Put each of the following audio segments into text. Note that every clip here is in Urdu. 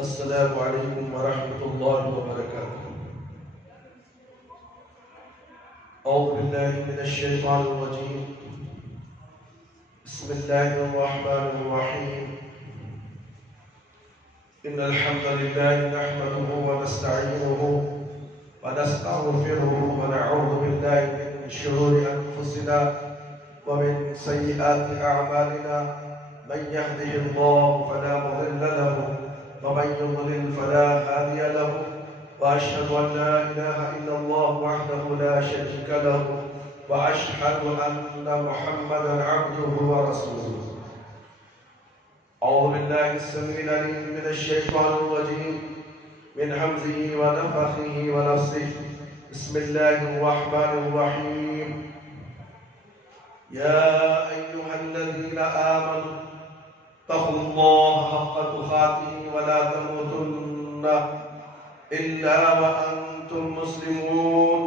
السلام عليكم ورحمة الله وبركاته. أعوذ بالله من الشيطان الرجيم. بسم الله الرحمن الرحيم. إن الحمد لله نحمده ونستعينه ونستغفره ونعوذ بالله من شرور أنفسنا ومن سيئات أعمالنا. من يهده الله فلا مضل له ومن يضلل فلا هادي له، وأشهد أن لا إله إلا الله وحده لا شريك له، وأشهد أن محمدا عبده ورسوله. أعوذ بالله السميع العليم من الشيطان الرجيم من همزه ونفخه ونفسه. بسم الله الرحمن الرحيم. يا أيها الذين آمنوا اتقوا الله حق تقاته ولا تموتن إلا وأنتم مسلمون.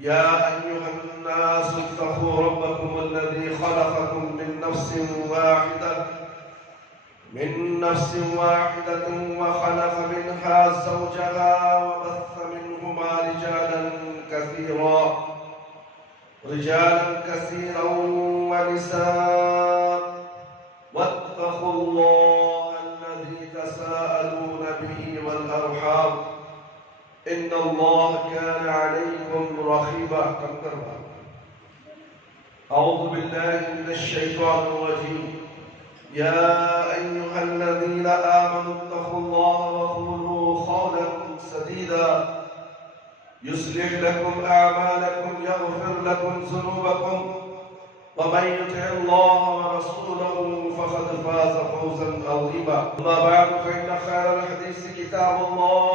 يا أيها الناس اتقوا ربكم الذي خلقكم من نفس واحدة وخلق منها زوجها وبث منهما رجالا كثيرا ونساء. واتقوا الله الذي تساءلون به والأرحام إن الله كان عليكم رقيبا. أعوذ بالله من الشيطان الرجيم. يا أيها الذين آمنوا اتقوا الله وقولوا قولا سديدا يصلح لكم أعمالكم يغفر لكم ذنوبكم ومن يطع الله ورسوله فقد فاز فوزا عظيما. أما بعد فإن خير الحديث كتاب الله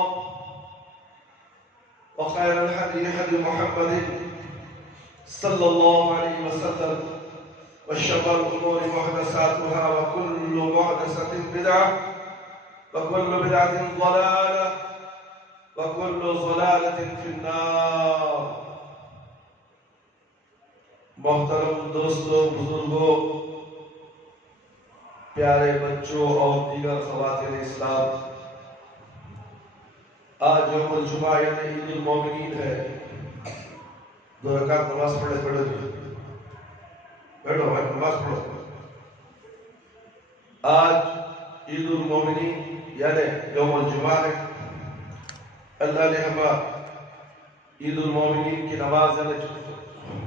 وخير الهدي هدي محمد صلى الله عليه وسلم وشر الأمور محدثاتها وكل محدثة بدعة وكل بدعة ضلالة وكل ضلالة في النار. محترم دوستوں، بزرگوں، پیارے بچوں اور دیگر خواتین اسلام، آج یوم الجمعہ یعنی عید المومنین ہے. 2 رکعت نماز پڑھو جی، بیٹھو بھائی نماز پڑھو. آج عید المومنین یعنی یوم الجمعہ ہے. اللہ نے ہمیں عید المومنین کی نماز یعنی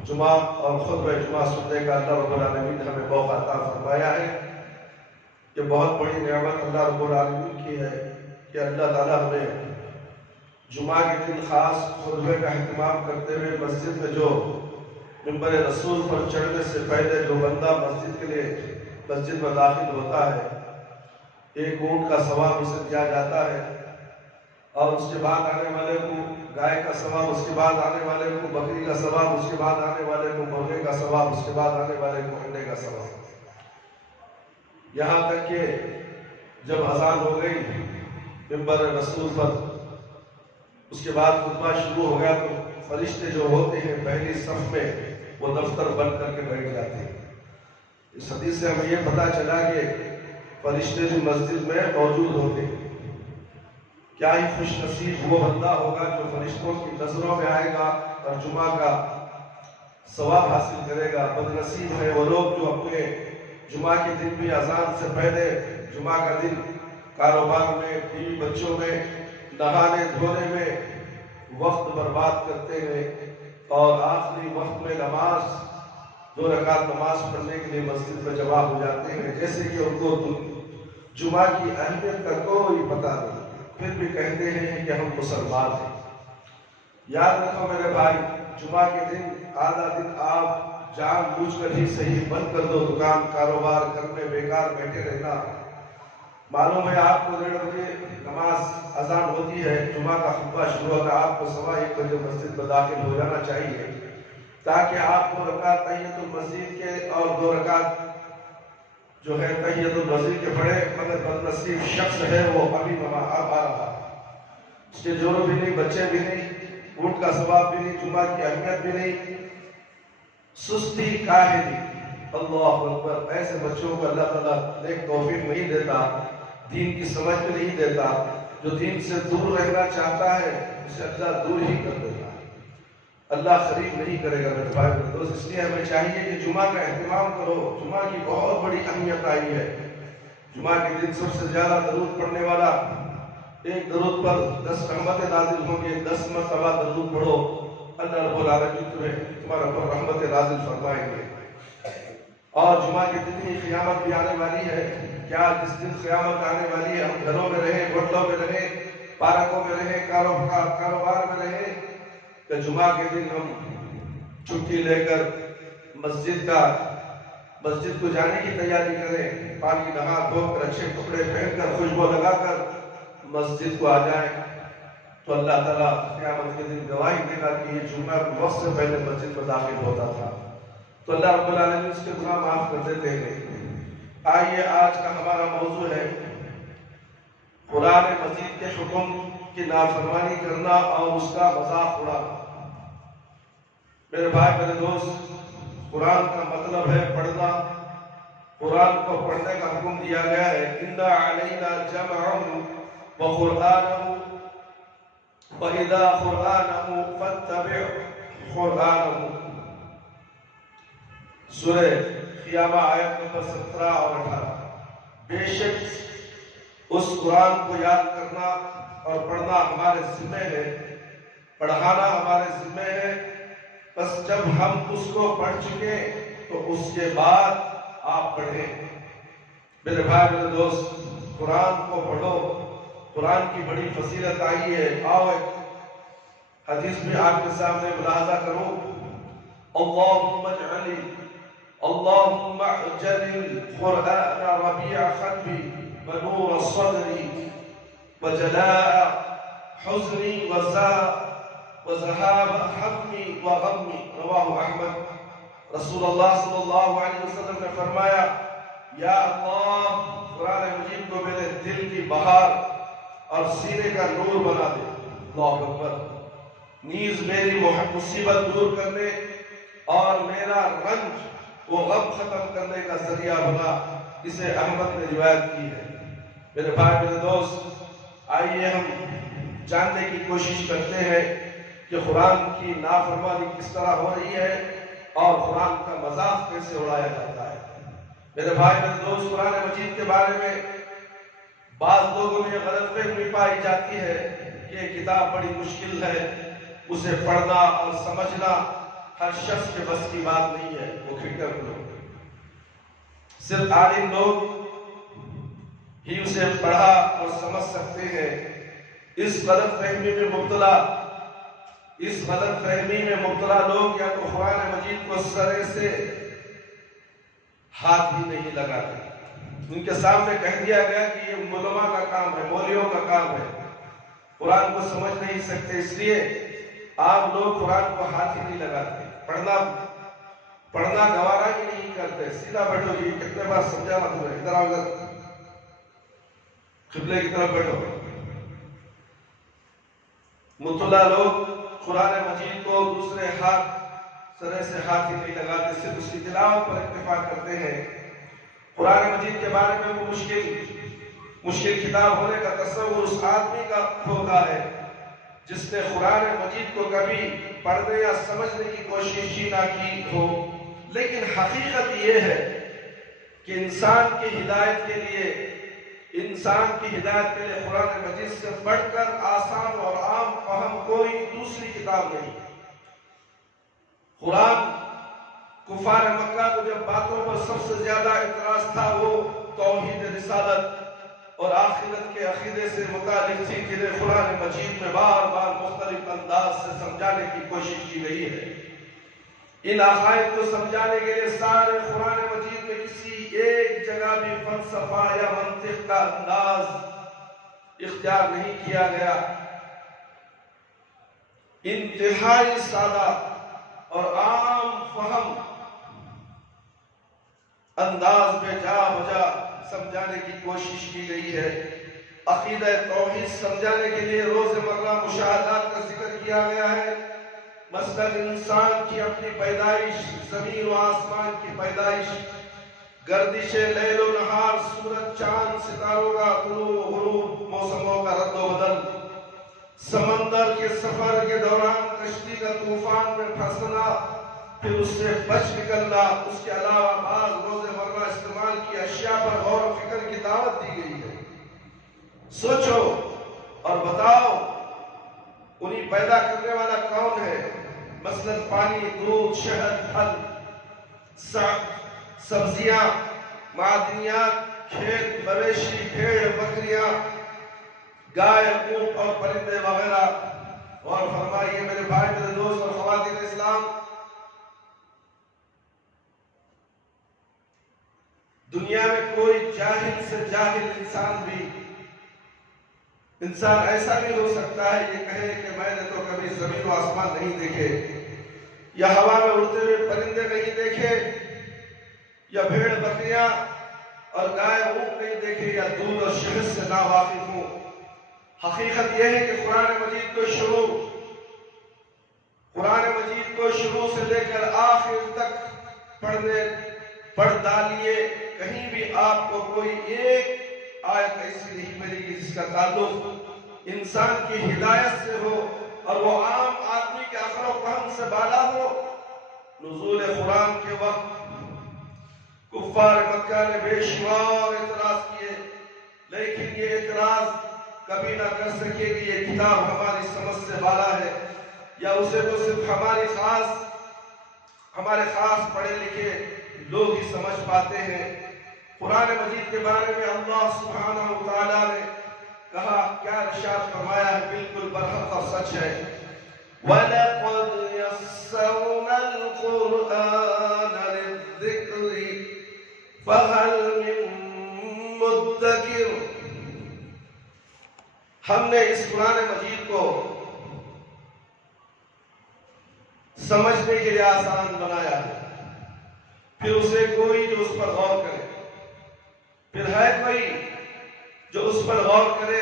جمعہ اور خطبہ جمعہ سننے کا اللہ رب العالمین ہمیں موقع عطا فرمایا ہے. یہ بہت بڑی نعمت اللہ رب العالمین کی ہے کہ اللہ تعالیٰ ہمیں جمعہ کے دن خاص خطبے کا اہتمام کرتے ہوئے مسجد میں جو منبر رسول پر چڑھنے سے پہلے جو بندہ مسجد کے لیے مسجد میں داخل ہوتا ہے 1 اونٹ کا ثواب اسے دیا جاتا ہے، اور اس کے بعد آنے والے کو گائے کا ثواب، اس کے بعد آنے والے کو بکری کا ثواب، اس کے بعد آنے والے کو مرغے کا ثواب، اس کے بعد آنے والے کو انڈے کا ثواب. یہاں تک کہ جب اذان ہو گئی منبر رسول پر، اس کے بعد خطبہ شروع ہو گیا تو فرشتے جو ہوتے ہیں پہلی صف میں وہ دفتر بند کر کے بیٹھ جاتے ہیں. اس حدیث سے ہمیں یہ پتہ چلا کہ فرشتے بھی مسجد میں موجود ہوتے ہیں. کیا ہی خوش نصیب وہ بندہ ہوگا جو فرشتوں کی نظروں میں آئے گا اور جمعہ کا ثواب حاصل کرے گا. بد نصیب ہے وہ لوگ جو اپنے جمعہ کے دن بھی اذان سے پہلے جمعہ کا دن کاروبار میں، بیوی بچوں میں، نہانے دھونے میں وقت برباد کرتے ہیں اور آخری وقت میں 2 رکعت نماز پڑھنے کے لیے مسجد میں جمع ہو جاتے ہیں، جیسے کہ ان کو جمعہ کی اہمیت کا کوئی پتہ نہیں، پھر بھی کہتے ہیں کہ ہم مسلمان ہیں. یاد رکھو میرے بھائی، جمعہ کے دن آدھا دن آپ جان بوجھ کر ہی صحیح بند کر دو، دکان کاروبار گھر میں بیکار بیٹھے رہنا. معلوم ہے آپ کو 1:30 بجے نماز اذان ہوتی ہے، جمعہ کا خطبہ شروع ہوگا، آپ کو 1:15 بجے مسجد میں داخل ہو جانا چاہیے تاکہ آپ کو رکعت تحیۃ المسجد کے اور 2 رکعت جو ہے تحیۃ المسجد کے پڑھے. مگر بدنصیب شخص ہے وہ ابھی آ رہا، اس کے جوڑوں بھی نہیں، بچے بھی نہیں، اونٹ کا ثواب بھی نہیں، جمعہ کی اہمیت بھی نہیں، سستی کاہلی. اللہ اکبر. ایسے بچوں کو اللہ تعالیٰ نیک توفیق نہیں دیتا دین کی سمجھ میں نہیں دیتا، جو دین سے دور رہنا چاہتا ہے اسے اللہ دور ہی کر دیتا ہے، اللہ قریب نہیں کرے گا میرے بھائی اور دوست۔ اس لیے ہمیں چاہیے کہ جمعہ کا اہتمام کرو، جمعہ کی بہت بڑی اہمیت آئی ہے۔ جمعہ کے دن سب سے زیادہ درود پڑھنے والا، ایک درود پر 10 رحمتیں نازل ہوں گے، 10 مرتبہ درود پڑھو، اللہ رب العالمین تمہارا پر رحمت نازل فرمائیں گے۔ اور جمعہ کے دن ہی قیامت بھی آنے والی ہے۔ کیا جس دن قیامت آنے والی ہے ہم گھروں میں رہیں، ہوٹلوں میں رہیں، پارکوں میں رہیں، کاروبار میں رہیں، کہ جمعہ کے دن ہم چھٹی لے کر مسجد کو جانے کی تیاری کریں، پانی نہا دھو کر اچھے کپڑے پہن کر خوشبو لگا کر مسجد کو آ جائیں، تو اللہ تعالیٰ قیامت کے دن گواہی دے گا کہ یہ جمعہ وقت سے پہلے مسجد میں داخل ہوتا تھا، تو اللہ رب العالمین اس کے گناہ معاف کر دیتے ہیں۔ آئیے آج کا ہمارا موضوع ہے قرآن مجید کے حکم کی نافرمانی کرنا اور اس کا مذاق اڑانا۔ میرے بھائی میرے دوست، قرآن کا مطلب ہے پڑھنا۔ قرآن کو پڑھنے کا حکم دیا گیا ہے، اِنَّا عَلَيْنَا جَمْعَهُ وَقُرْآنَهُ وَإِذَا قُرْآنَهُ فَاتَّبِعْ قُرْآنَهُ۔ سورہ قیامہ آیت نمبر 17 اور 18۔ بے شک اس قرآن کو یاد کرنا اور پڑھنا ہمارے ذمہ ہے، پڑھانا ہمارے ذمہ ہے، بس جب ہم اس کو پڑھ چکے تو اس کے بعد آپ پڑھیں۔ میرے بھائی میرے دوست، قرآن کو پڑھو، قرآن کی بڑی فضیلت آئی ہے۔ آؤ ایک حدیث میں آپ کے سامنے ملاحظہ کرو، اللہم اجعل القرآن ربیع قلبی ونور صدری وجلاء حزنی وذہاب حمی وغمی، رواہ احمد۔ رسول اللہ صلی اللہ علیہ وسلم نے فرمایا، یا اللہ قرآن مجید کو میرے دل کی بہار اور سینے کا نور بنا دے، اللہ اکبر، نیز میری مصیبت دور کرنے اور میرا رنج وہ غم ختم کرنے کا ذریعہ بنا۔ اسے احمد نے روایت کی ہے۔ میرے بھائی میرے دوست، آئیے ہم جاننے کی کوشش کرتے ہیں کہ قرآن کی نافرمانی کس طرح ہو رہی ہے اور قرآن کا مذاق کیسے اڑایا جاتا ہے۔ میرے بھائی میرے دوست، قرآن مجید کے بارے میں بعض لوگوں میں غلط فہمی پائی جاتی ہے کہ یہ کتاب بڑی مشکل ہے، اسے پڑھنا اور سمجھنا ہر شخص کے بس کی بات نہیں ہے۔ وہ کھٹکر لوگ، صرف عالم لوگ ہی اسے پڑھا اور سمجھ سکتے ہیں۔ اس غلط فہمی میں مبتلا لوگ یا تو قرآن مجید کو سرے سے ہاتھ ہی نہیں لگاتے۔ ان کے سامنے کہہ دیا گیا کہ یہ علماء کا کام ہے، مولویوں کا کام ہے، قرآن کو سمجھ نہیں سکتے، اس لیے آپ لوگ قرآن کو ہاتھ ہی نہیں لگاتے، پڑھنا گوارا ہی نہیں کرتے۔ سیدھا بیٹھو جی، کتنے بار سمجھانا تمہیں، ادھر آؤ، ادھر قبلے کی طرف بیٹھو۔ مطلع لوگ قرآن مجید کو دوسرے سرے سے ہاتھ ہی نہیں لگاتے، صرف اس کی تلاوت پر اکتفا کرتے ہیں۔ قرآن مجید کے بارے میں وہ مشکل کتاب ہونے کا تصور اس آدمی کا دھوکا ہے جس نے قرآن مجید کو کبھی پڑھنے یا سمجھنے کی کوشش ہی نہ کی ہو۔ لیکن حقیقت یہ ہے کہ انسان کی ہدایت کے لیے قرآن مجید سے بڑھ کر آسان اور عام فہم کوئی دوسری کتاب نہیں۔ قرآن کفار مکہ کو جب باتوں پر سب سے زیادہ اعتراض تھا وہ توحید رسالت اور آخرت کے عقیدے سے متعلق تھی، جنہیں قرآن مجید میں بار بار مختلف انداز سے سمجھانے کی کوشش کی گئی ہے۔ ان عقائد کو سمجھانے کے لیے سارے قرآن مجید میں کسی ایک جگہ بھی فلسفہ یا منطق کا انداز اختیار نہیں کیا گیا۔ انتہائی سادہ اور عام فہم انداز میں جا بجا سمجھانے کی کوشش کی گئی ہے۔ عقیدہ توحید سمجھانے کے لیے روزمرہ مشاہدات کا ذکر کیا گیا ہے۔ مثلا انسان کی اپنی پیدائش، زمین و آسمان کی پیدائش، گردش لیل و نہار، سورج چاند ستاروں کا طلوع و غروب، موسموں کا رد و بدل، سمندر کے سفر کے دوران کشتی کا طوفان میں پھنسنا، پھر اس سے بچ نکلنا، اس کے علاوہ بعض روزمرہ استعمال کی اشیاء پر غور و فکر کی دعوت دی گئی ہے۔ سوچو اور بتاؤ انہیں پیدا کرنے والا کون ہے؟ مثلا پانی، دودھ، شہد، پھل، سبزیاں، معدنیات، کھیت، مویشی، بھیڑ، بکریاں، گائے، اونٹ اور پرندے وغیرہ۔ اور فرمائیے میرے بھائی، میرے دوست اور خواتین اسلام، دنیا میں کوئی جاہل سے جاہل انسان ایسا بھی ہو سکتا ہے یہ کہے کہ میں نے تو کبھی زمین و آسمان نہیں دیکھے، یا ہوا میں اڑتے ہوئے پرندے نہیں دیکھے، یا بھیڑ بکریاں اور گائے اونٹ نہیں دیکھے، یا دودھ اور شہد سے ناواقف ہوں۔ حقیقت یہ ہے کہ قرآن مجید کو شروع سے لے کر آخر تک پڑھ ڈالیے، کہیں بھی آپ کو کوئی ایک آیت ایسی نہیں ملے گی جس کا تعلق انسان کی ہدایت سے ہو اور وہ عام آدمی کے عقل و فہم سے بالا ہو۔ نزول قرآن کے وقت کفار مکہ نے بے شمار اعتراض کیے، لیکن یہ اعتراض کبھی نہ کر سکے کہ یہ کتاب ہماری سمجھ سے بالا ہے، یا اسے تو صرف ہمارے خاص پڑھے لکھے لوگ ہی سمجھ پاتے ہیں۔ قرآن مجید کے بارے میں اللہ سبحانہ وتعالی نے کہا، کیا ارشاد فرمایا ہے، بالکل برحق اور سچ ہے۔ وَلَقَدْ يَسَّرْنَا الْقُرْآنَ لِلذِّكْرِ فَهَلْ مِن مُدَّكِرٍ۔ ہم نے اس قرآن مجید کو سمجھنے کے لیے آسان بنایا ہے، پھر اسے کوئی جو اس پر غور کرے، پھر ہے کوئی جو اس پر غور کرے۔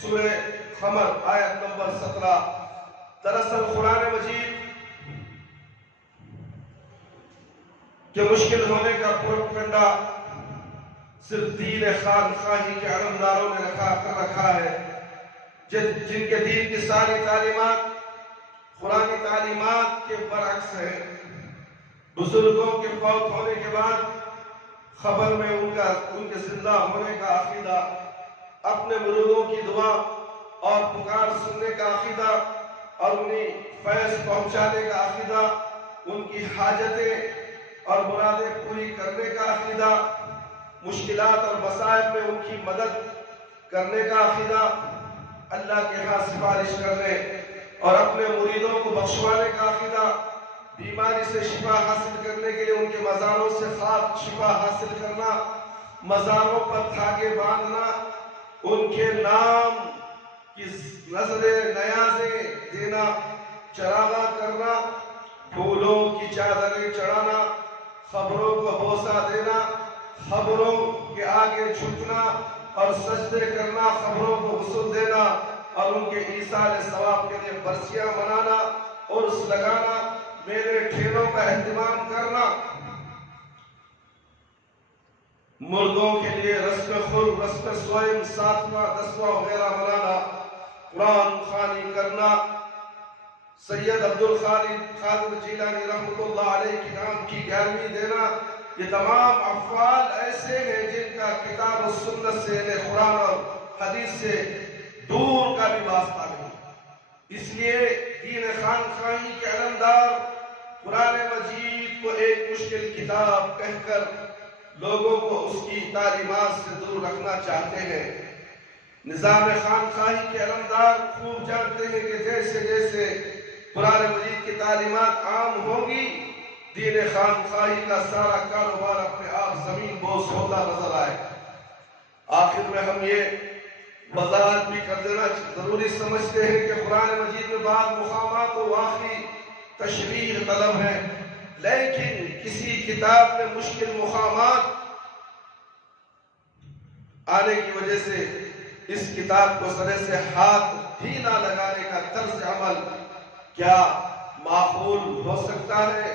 سورہ قمر آیت نمبر 17۔ دراصل قرآن مجید کے مشکل ہونے کا پروپیگنڈا صرف دین خانقاہی کے علمداروں نے کر رکھا ہے، جن کے دین کی ساری تعلیمات قرآنی تعلیمات کے برعکس ہیں۔ بزرگوں کے فوت ہونے کے بعد خبر میں ان کے زندہ ہونے کا عقیدہ، اپنے مرودوں کی دعا اور پکار سننے کا عقیدہ اور انہیں فیض پہنچانے کا عقیدہ، ان کی حاجتیں اور مرادیں پوری کرنے کا عقیدہ، مشکلات اور مصائب میں ان کی مدد کرنے کا عقیدہ، اللہ کے ہاں سفارش کرنے اور اپنے مریدوں کو بخشوانے کا عقیدہ، بیماری سے شفا حاصل کرنے کے لیے ان کے مزاروں سے خاص شفا حاصل کرنا، مزاروں پر دھاگے باندھنا، ان کے نام کی نظریں نیازیں دینا، چراغاں کرنا، پھولوں کی چادریں چڑھانا، خبروں کو بوسہ دینا، خبروں کے آگے جھکنا اور سجدے کرنا، خبروں کو غسل دینا اور ان کے ایصال ثواب کے لیے برسیاں منانا، عرس لگانا، میلے ٹھیلوں کا اہتمام کرنا، مردوں کے لیے رسم خور، رسم سوئم، ساتواں دسواں وغیرہ منانا، قرآن خوانی کرنا، سید عبدالقادر جیلانی رحمۃ اللہ علیہ کے نام کی 11ویں دینا، یہ تمام افعال ایسے ہیں جن کا کتاب و سنت سے، قرآن اور حدیث سے دور کا بھی واسطہ نہیں۔ اس لیے دین خانقاہی کے علمدار قرآن مجید کو ایک مشکل کتاب کہہ کر لوگوں کو اس کی تعلیمات سے دور رکھنا چاہتے ہیں۔ نظام خانقاہی کے علمدار خوب جانتے ہیں کہ جیسے جیسے قرآن مجید کی تعلیمات عام ہوں گی، دین خانقاہی کا سارا کاروبار اپنے آپ زمین بوس ہوتا نظر آئے۔ آخر میں ہم یہ وضاحت بھی کر دینا ضروری سمجھتے ہیں کہ قرآن مجید میں بعض مقامات و واقعی تشریح طلب ہے، لیکن کسی کتاب میں مشکل مقامات آنے کی وجہ سے اس کتاب کو سرے سے ہاتھ ہی نہ لگانے کا طرز عمل کیا معقول ہو سکتا ہے؟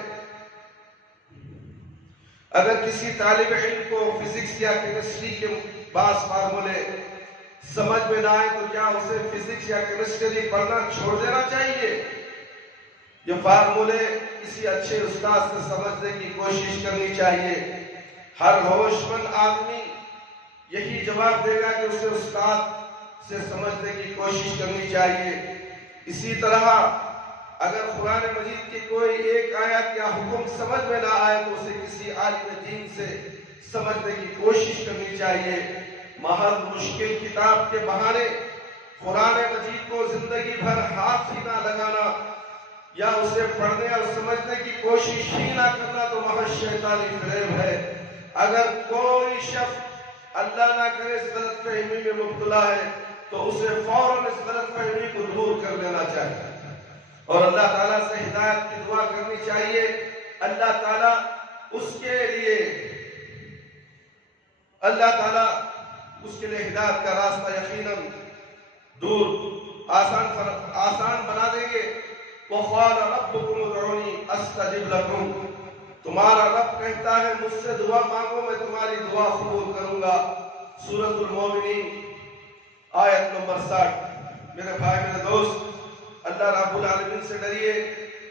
اگر کسی طالب علم کو فزکس یا کیمسٹری کے بعض فارمولے سمجھ میں نہ آئے تو کیا اسے فزکس یا کیمسٹری پڑھنا چھوڑ دینا چاہیے؟ یہ فارمولے کسی اچھے استاد سے سمجھنے کی کوشش کرنی چاہیے۔ ہر ہوش مند آدمی یہی جواب دے گا کہ اسے استاد سے سمجھنے کی کوشش کرنی چاہیے۔ اسی طرح اگر قرآن مجید کی کوئی ایک آیت یا حکم سمجھ میں نہ آئے تو اسے کسی عالم دین سے سمجھنے کی کوشش کرنی چاہیے۔ محض مشکل کتاب کے بہانے قرآن مجید کو زندگی بھر ہاتھ ہی نہ لگانا یا اسے پڑھنے اور سمجھنے کی کوشش ہی نہ کرنا تو محض شیطانی فریب ہے۔ اگر کوئی شخص اللہ نہ کرے اس غلط فہمی میں مبتلا ہے تو اسے فوراً اس غلط فہمی کو دور کر لینا چاہیے اور اللہ تعالیٰ سے ہدایت کی دعا کرنی چاہیے۔ اللہ تعالیٰ اس کے لیے ہدایت کا راستہ یقیناً دور آسان بنا دیں گے۔ وَقَالَ رَبُّكُمُ ادْعُونِي أَسْتَجِبْ لَكُمْ، تمہارا رب کہتا ہے مجھ سے دعا مانگو میں تمہاری دعا قبول کروں گا۔ سورۃ المومنین آیت نمبر 60۔ میرے بھائی میرے دوست، اللہ رب العالمین سے ڈریے۔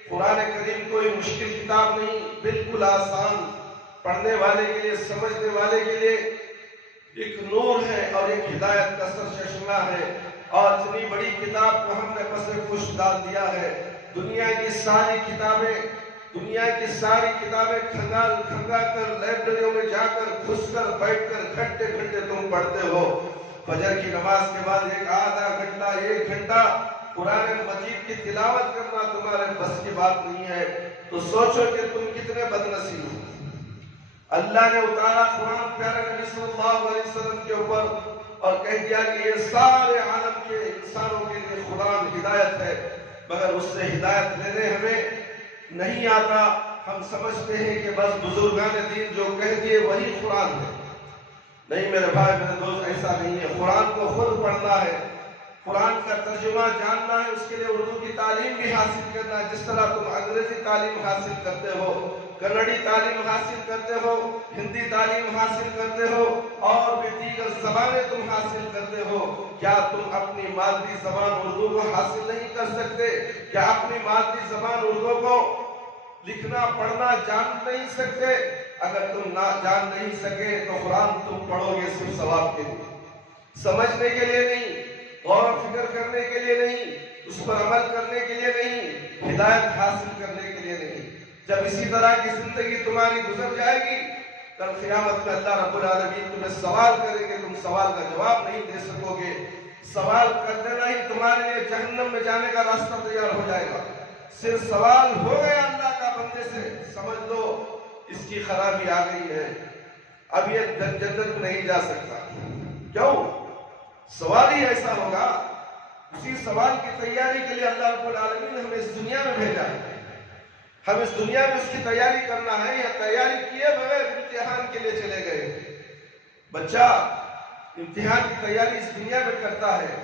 قرآن کریم کوئی مشکل کتاب نہیں، بالکل آسان، پڑھنے والے کے لیے سمجھنے والے کے لیے ایک نور ہے اور ایک ہدایت کا سرچشمہ ہے۔ اور اتنی بڑی کتاب کو ہم نے پس پش ڈال دیا ہے۔ دنیا کی ساری کتابیں کھنگا کر لائبریریوں میں جا کر گھس کر بیٹھ کر گھنٹے گھنٹے تم پڑھتے ہو۔ فجر کی نماز کے بعد آدھا گھنٹہ 1 گھنٹہ قرآن مجید کی تلاوت کرنا تمہارے بس کی بات نہیں ہے تو سوچو کہ تم کتنے بد نصیب ہو۔ اللہ نے اتارا قرآن پیارے نبی صلی اللہ علیہ وسلم کے اوپر اور کہہ دیا کہ یہ سارے عالم کے انسانوں کے لیے قرآن ہدایت ہے، مگر اس سے ہدایت لینے ہمیں نہیں آتا۔ ہم سمجھتے ہیں کہ بس بزرگان دین جو کہہ دیے وہی قرآن ہے۔ نہیں میرے بھائی میرے دوست، ایسا نہیں ہے۔ قرآن کو خود پڑھنا ہے، قرآن کا ترجمہ جاننا ہے، اس کے لیے اردو کی تعلیم بھی حاصل کرنا ہے۔ جس طرح تم انگریزی تعلیم حاصل کرتے ہو، کنڑی تعلیم حاصل کرتے ہو، ہندی تعلیم حاصل کرتے ہو اور بھی دیگر زبانیں تم حاصل کرتے ہو، کیا تم اپنی مادری زبان اردو کو حاصل نہیں کر سکتے؟ کیا اپنی مادری زبان اردو کو لکھنا پڑھنا جان نہیں سکتے؟ اگر تم نہ جان نہیں سکے تو قرآن تم پڑھو گے صرف ثواب کے لیے، سمجھنے کے لیے نہیں، غور و فکر کرنے کے لیے نہیں، اس پر عمل کرنے کے لیے نہیں، ہدایت حاصل کرنے کے لیے نہیں۔ جب اسی طرح کی زندگی تمہاری گزر جائے گی، کل قیامت میں اللہ رب العالمین تمہیں سوال کریں گے، تم سوال کا جواب نہیں دے سکو گے۔ سوال کر دینا ہی تمہارے لیے جہنم میں جانے کا راستہ تیار ہو جائے گا۔ صرف سوال ہو گیا اللہ کا بندے سے، سمجھ لو اس کی خرابی آ گئی ہے، اب یہ جنت میں نہیں جا سکتا۔ کیوں؟ سوال ہی ایسا ہوگا۔ اسی سوال کی تیاری کے لیے اللہ رب العالمین نے ہمیں اس دنیا میں بھیجا ہے۔ ہم اس دنیا میں اس کی تیاری کرنا ہے یا تیاری کیے بغیر امتحان کے لیے چلے گئے؟ بچہ امتحان کی تیاری اس دنیا میں کرتا ہے،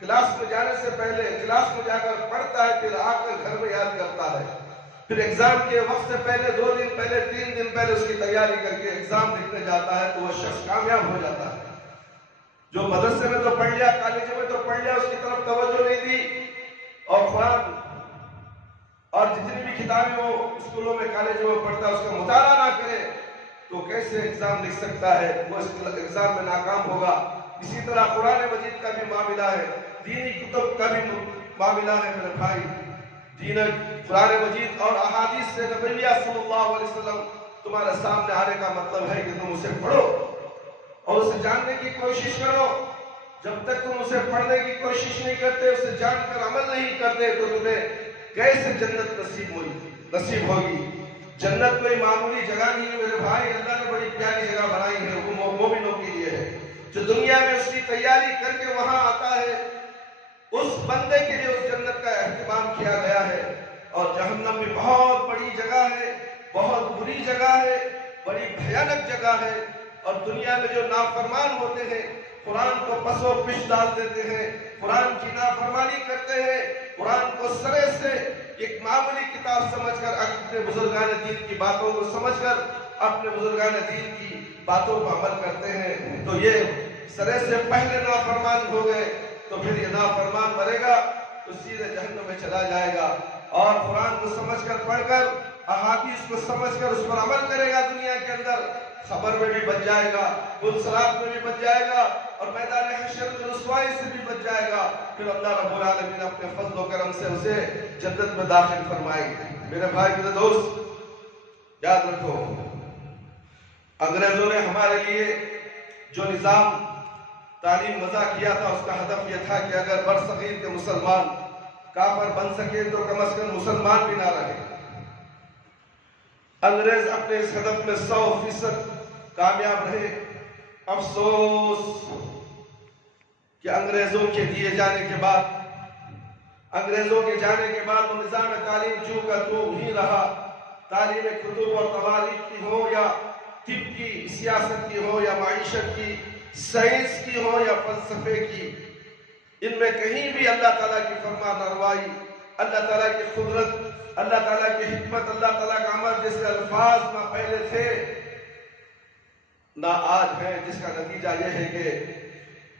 کلاس میں جانے سے پہلے کلاس میں جا کر پڑھتا ہے، پھر آ کر گھر میں یاد کرتا ہے، پھر ایگزام کے وقت سے پہلے 2 دن پہلے 3 دن پہلے اس کی تیاری کر کے ایگزام لکھنے جاتا ہے تو وہ شخص کامیاب ہو جاتا ہے۔ جو مدرسے میں تو پڑھ لیا، کالج میں تو پڑھ لیا، اس کی طرف توجہ نہیں دی اور قرآن اور جتنی بھی کتابیں وہ اسکولوں میں کالجوں میں پڑھتا ہے اس کا مطالعہ نہ کرے تو کیسے ایگزام لکھ سکتا ہے؟ وہ اس ایگزام میں ناکام ہوگا۔ اسی طرح قرآن مجید کا بھی معاملہ ہے، دینی کتب کا بھی معاملہ ہے میرے بھائی۔ قرآن مجید اور احادیث سے نبویہ صلی اللہ علیہ وسلم تمہارے سامنے آنے کا مطلب ہے کہ تم اسے پڑھو اور اسے جاننے کی کوشش کرو۔ جب تک تم اسے پڑھنے کی کوشش نہیں کرتے، اسے جان کر عمل نہیں کرتے تو تمہیں کیسے جنت نصیب ہوگی؟ جنت کوئی معمولی جگہ نہیں ہے میرے بھائی، اللہ نے بڑی پیاری جگہ بنائی ہے، وہ مومنوں کے لیے ہے۔ جو دنیا میں اس کی تیاری کر کے وہاں آتا ہے، اس بندے کے لیے اس جنت کا اہتمام کیا گیا ہے۔ اور جہنم بھی بہت بڑی جگہ ہے، بہت بری جگہ ہے، بڑی بھیانک جگہ ہے۔ اور دنیا میں جو نافرمان ہوتے ہیں، قرآن کو پس و پش ڈال دیتے ہیں، قرآن کی نافرمانی کرتے ہیں، قرآن کو سرے سے ایک معمولی کتاب سمجھ کر، اپنے بزرگان دین کی باتوں کو سمجھ کر اپنے بزرگان دین کی باتوں پر عمل کرتے ہیں تو یہ سرے سے پہلے نافرمان ہو گئے، تو پھر یہ نافرمان مرے گا تو سیدھے جہنم میں چلا جائے گا۔ اور قرآن کو سمجھ کر پڑھ کر، احادیث کو سمجھ کر اس پر عمل کرے گا، دنیا کے اندر خبر میں بھی بچ جائے گا، پلسرات میں بھی بچ جائے گا، اور میدان حشر میں رسوائی سے بھی بچ جائے گا۔ پھر اللہ رب العالمین اپنے فضل و کرم سے اسے جنت میں داخل فرمائیں گے۔ میرے بھائی میرے دوست، یاد رکھو، انگریزوں نے ہمارے لیے جو نظام تعلیم وضع کیا تھا، اس کا ہدف یہ تھا کہ اگر برصغیر کے مسلمان کافر بن سکے تو کم از کم مسلمان بھی نہ رہے۔ انگریز اپنے اس ہدف میں 100% کامیاب رہے۔ افسوس کہ انگریزوں کے دیے جانے کے بعد، انگریزوں کے جانے کے بعد وہ نظام تعلیم چوں کا تو ہی رہا۔ تعلیم کتب اور تواریخ کی ہو، یا طب کی، سیاست کی ہو، یا معیشت کی، سائنس کی ہو، یا فلسفے کی، ان میں کہیں بھی اللہ تعالیٰ کی فرما نروائی، اللہ تعالیٰ کی قدرت، اللہ تعالیٰ کی حکمت، اللہ تعالیٰ کا عمل جیسے الفاظ نہ پہلے تھے نہ آج ہے، جس کا نتیجہ یہ ہے کہ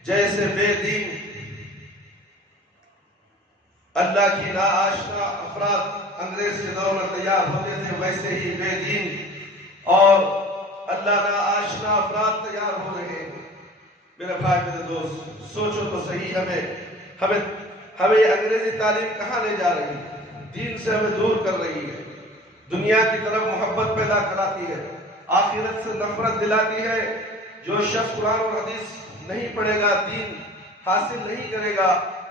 جیسے بے دین اللہ کی ناآشنا افراد انگریز کے دور میں تیار ہوتے تھے، ویسے ہی بے دین اور اللہ ناآشنا افراد تیار ہو رہے ہیں۔ میرے بھائی میرے دوست، سوچو تو صحیح، ہمیں انگریزی تعلیم کہاں لے جا رہی ہے؟ دین سے ہمیں دور کر رہی ہے، دنیا کی طرف محبت پیدا کراتی ہے، آخرت سے نفرت دلاتی ہے۔ جو شخص قرآن اور حدیث نہیں پڑھے گا، دین حاصل نہیں کرے گا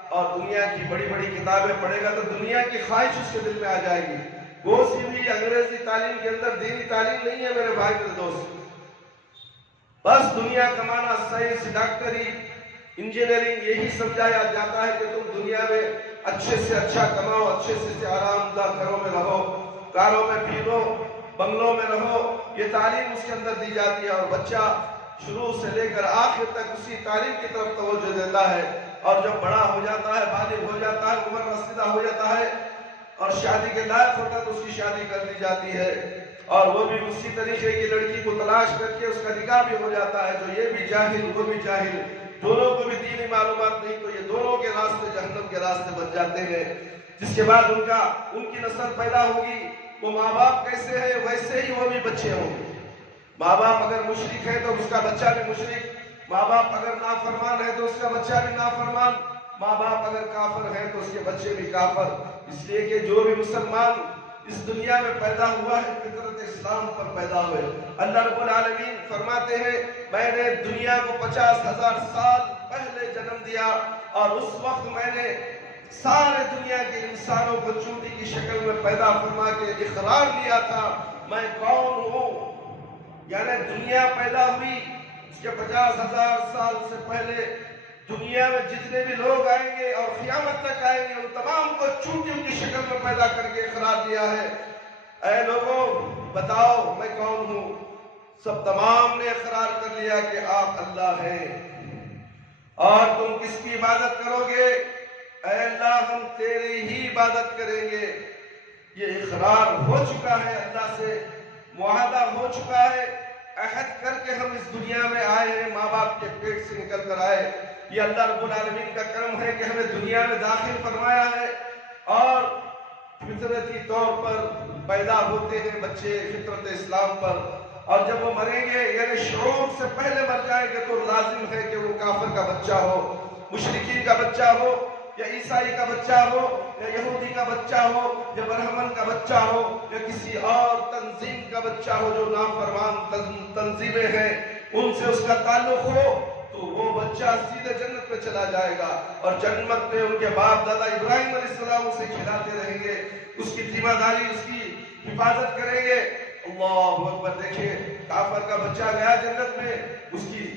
اور دنیا کی بڑی بڑی کتابیں پڑھے گا تو دنیا کی خواہش اس کے دل میں آ جائے گی۔ وہ سی بھی انگریزی تعلیم کے اندر دینی تعلیم نہیں ہے میرے بھائی میرے دوست۔ بس دنیا کمانا، سائنس، ڈاکٹری، انجینئرنگ، یہی سمجھایا جاتا ہے کہ تم دنیا میں اچھے سے اچھا کماؤ، اچھے سے آرام دہ گھروں میں رہو، کاروں میں پھرو، بنگلوں میں رہو۔ یہ تعلیم اس کے اندر دی جاتی ہے اور بچہ شروع سے لے کر آخر تک اسی تعلیم کی طرف توجہ دیتا ہے، اور جب بڑا ہو جاتا ہے، بالغ ہو جاتا ہے، عمر رسیدہ ہو جاتا ہے اور شادی کے لائق ہوتا ہے تو اس کی شادی کر دی جاتی ہے، اور وہ بھی اسی طریقے کی لڑکی کو تلاش کر کے اس کا نکاح بھی ہو جاتا ہے۔ جو یہ بھی جاہل وہ بھی جاہل، دونوں کو بھی دینی معلومات نہیں، تو یہ دونوں کے راستے جہنم کے راستے بن جاتے ہیں۔ جس کے بعد ان کی نسل پیدا ہوگی، وہ ماں باپ کیسے ہیں ویسے ہی وہ بھی بچے ہوں گے۔ ماں باپ اگر مشرک ہے تو اس کا بچہ بھی مشرک، ماں باپ اگر نافرمان ہے تو اس کا بچہ بھی نافرمان، ماں باپ اگر کافر ہے تو اس کے بچے بھی کافر۔ اس لیے کہ جو بھی مسلمان اس دنیا میں پیدا ہوا ہے فطرت اسلام پر پیدا ہوئے۔ اللہ رب العالمین فرماتے ہیں میں نے دنیا کو 50,000 سال پہلے جنم دیا اور اس وقت میں نے سارے دنیا کے انسانوں کو چونٹی کی شکل میں پیدا فرما کے اقرار لیا تھا میں کون ہوں۔ یعنی دنیا پیدا ہوئی اس کے 50,000 سال سے پہلے دنیا میں جتنے بھی لوگ آئیں گے اور قیامت تک آئیں گے ان تمام کو چونٹیوں کی شکل میں پیدا کر کے اقرار دیا ہے اے لوگوں بتاؤ میں کون ہوں۔ سب تمام نے اقرار کر لیا کہ آپ اللہ ہیں، اور تم کس کی عبادت کرو گے؟ اے اللہ ہم تیری ہی عبادت کریں گے۔ یہ اقرار ہو چکا ہے، اللہ سے معاہدہ ہو چکا ہے، عہد کر کے ہم اس دنیا میں آئے ہیں، ماں باپ کے پیٹ سے نکل کر آئے۔ یہ اللہ رب العالمین کا کرم ہے کہ ہمیں دنیا میں داخل فرمایا ہے، اور فطرتی طور پر پیدا ہوتے ہیں بچے فطرت اسلام پر، اور جب وہ مریں گے یعنی شعور سے پہلے مر جائیں گے تو لازم ہے کہ وہ کافر کا بچہ ہو، مشرکین کا بچہ ہو، یا عیسائی کا بچہ ہو، یا یہودی کا بچہ ہو، یا برہمن کا بچہ ہو، یا کسی اور تنظیم کا بچہ ہو جو نافرمان تنظیمیں ہیں ان سے اس کا تعلق ہو، تو وہ بچہ سیدھے جنت میں چلا جائے گا، اور جنت میں ان کے باپ دادا ابراہیم علیہ السلام اسے کھلاتے رہیں گے، اس کی ذمہ داری اس کی حفاظت کریں گے۔ اللہ اکبر، دیکھیں کافر کا بچہ گیا جنت میں، اس کی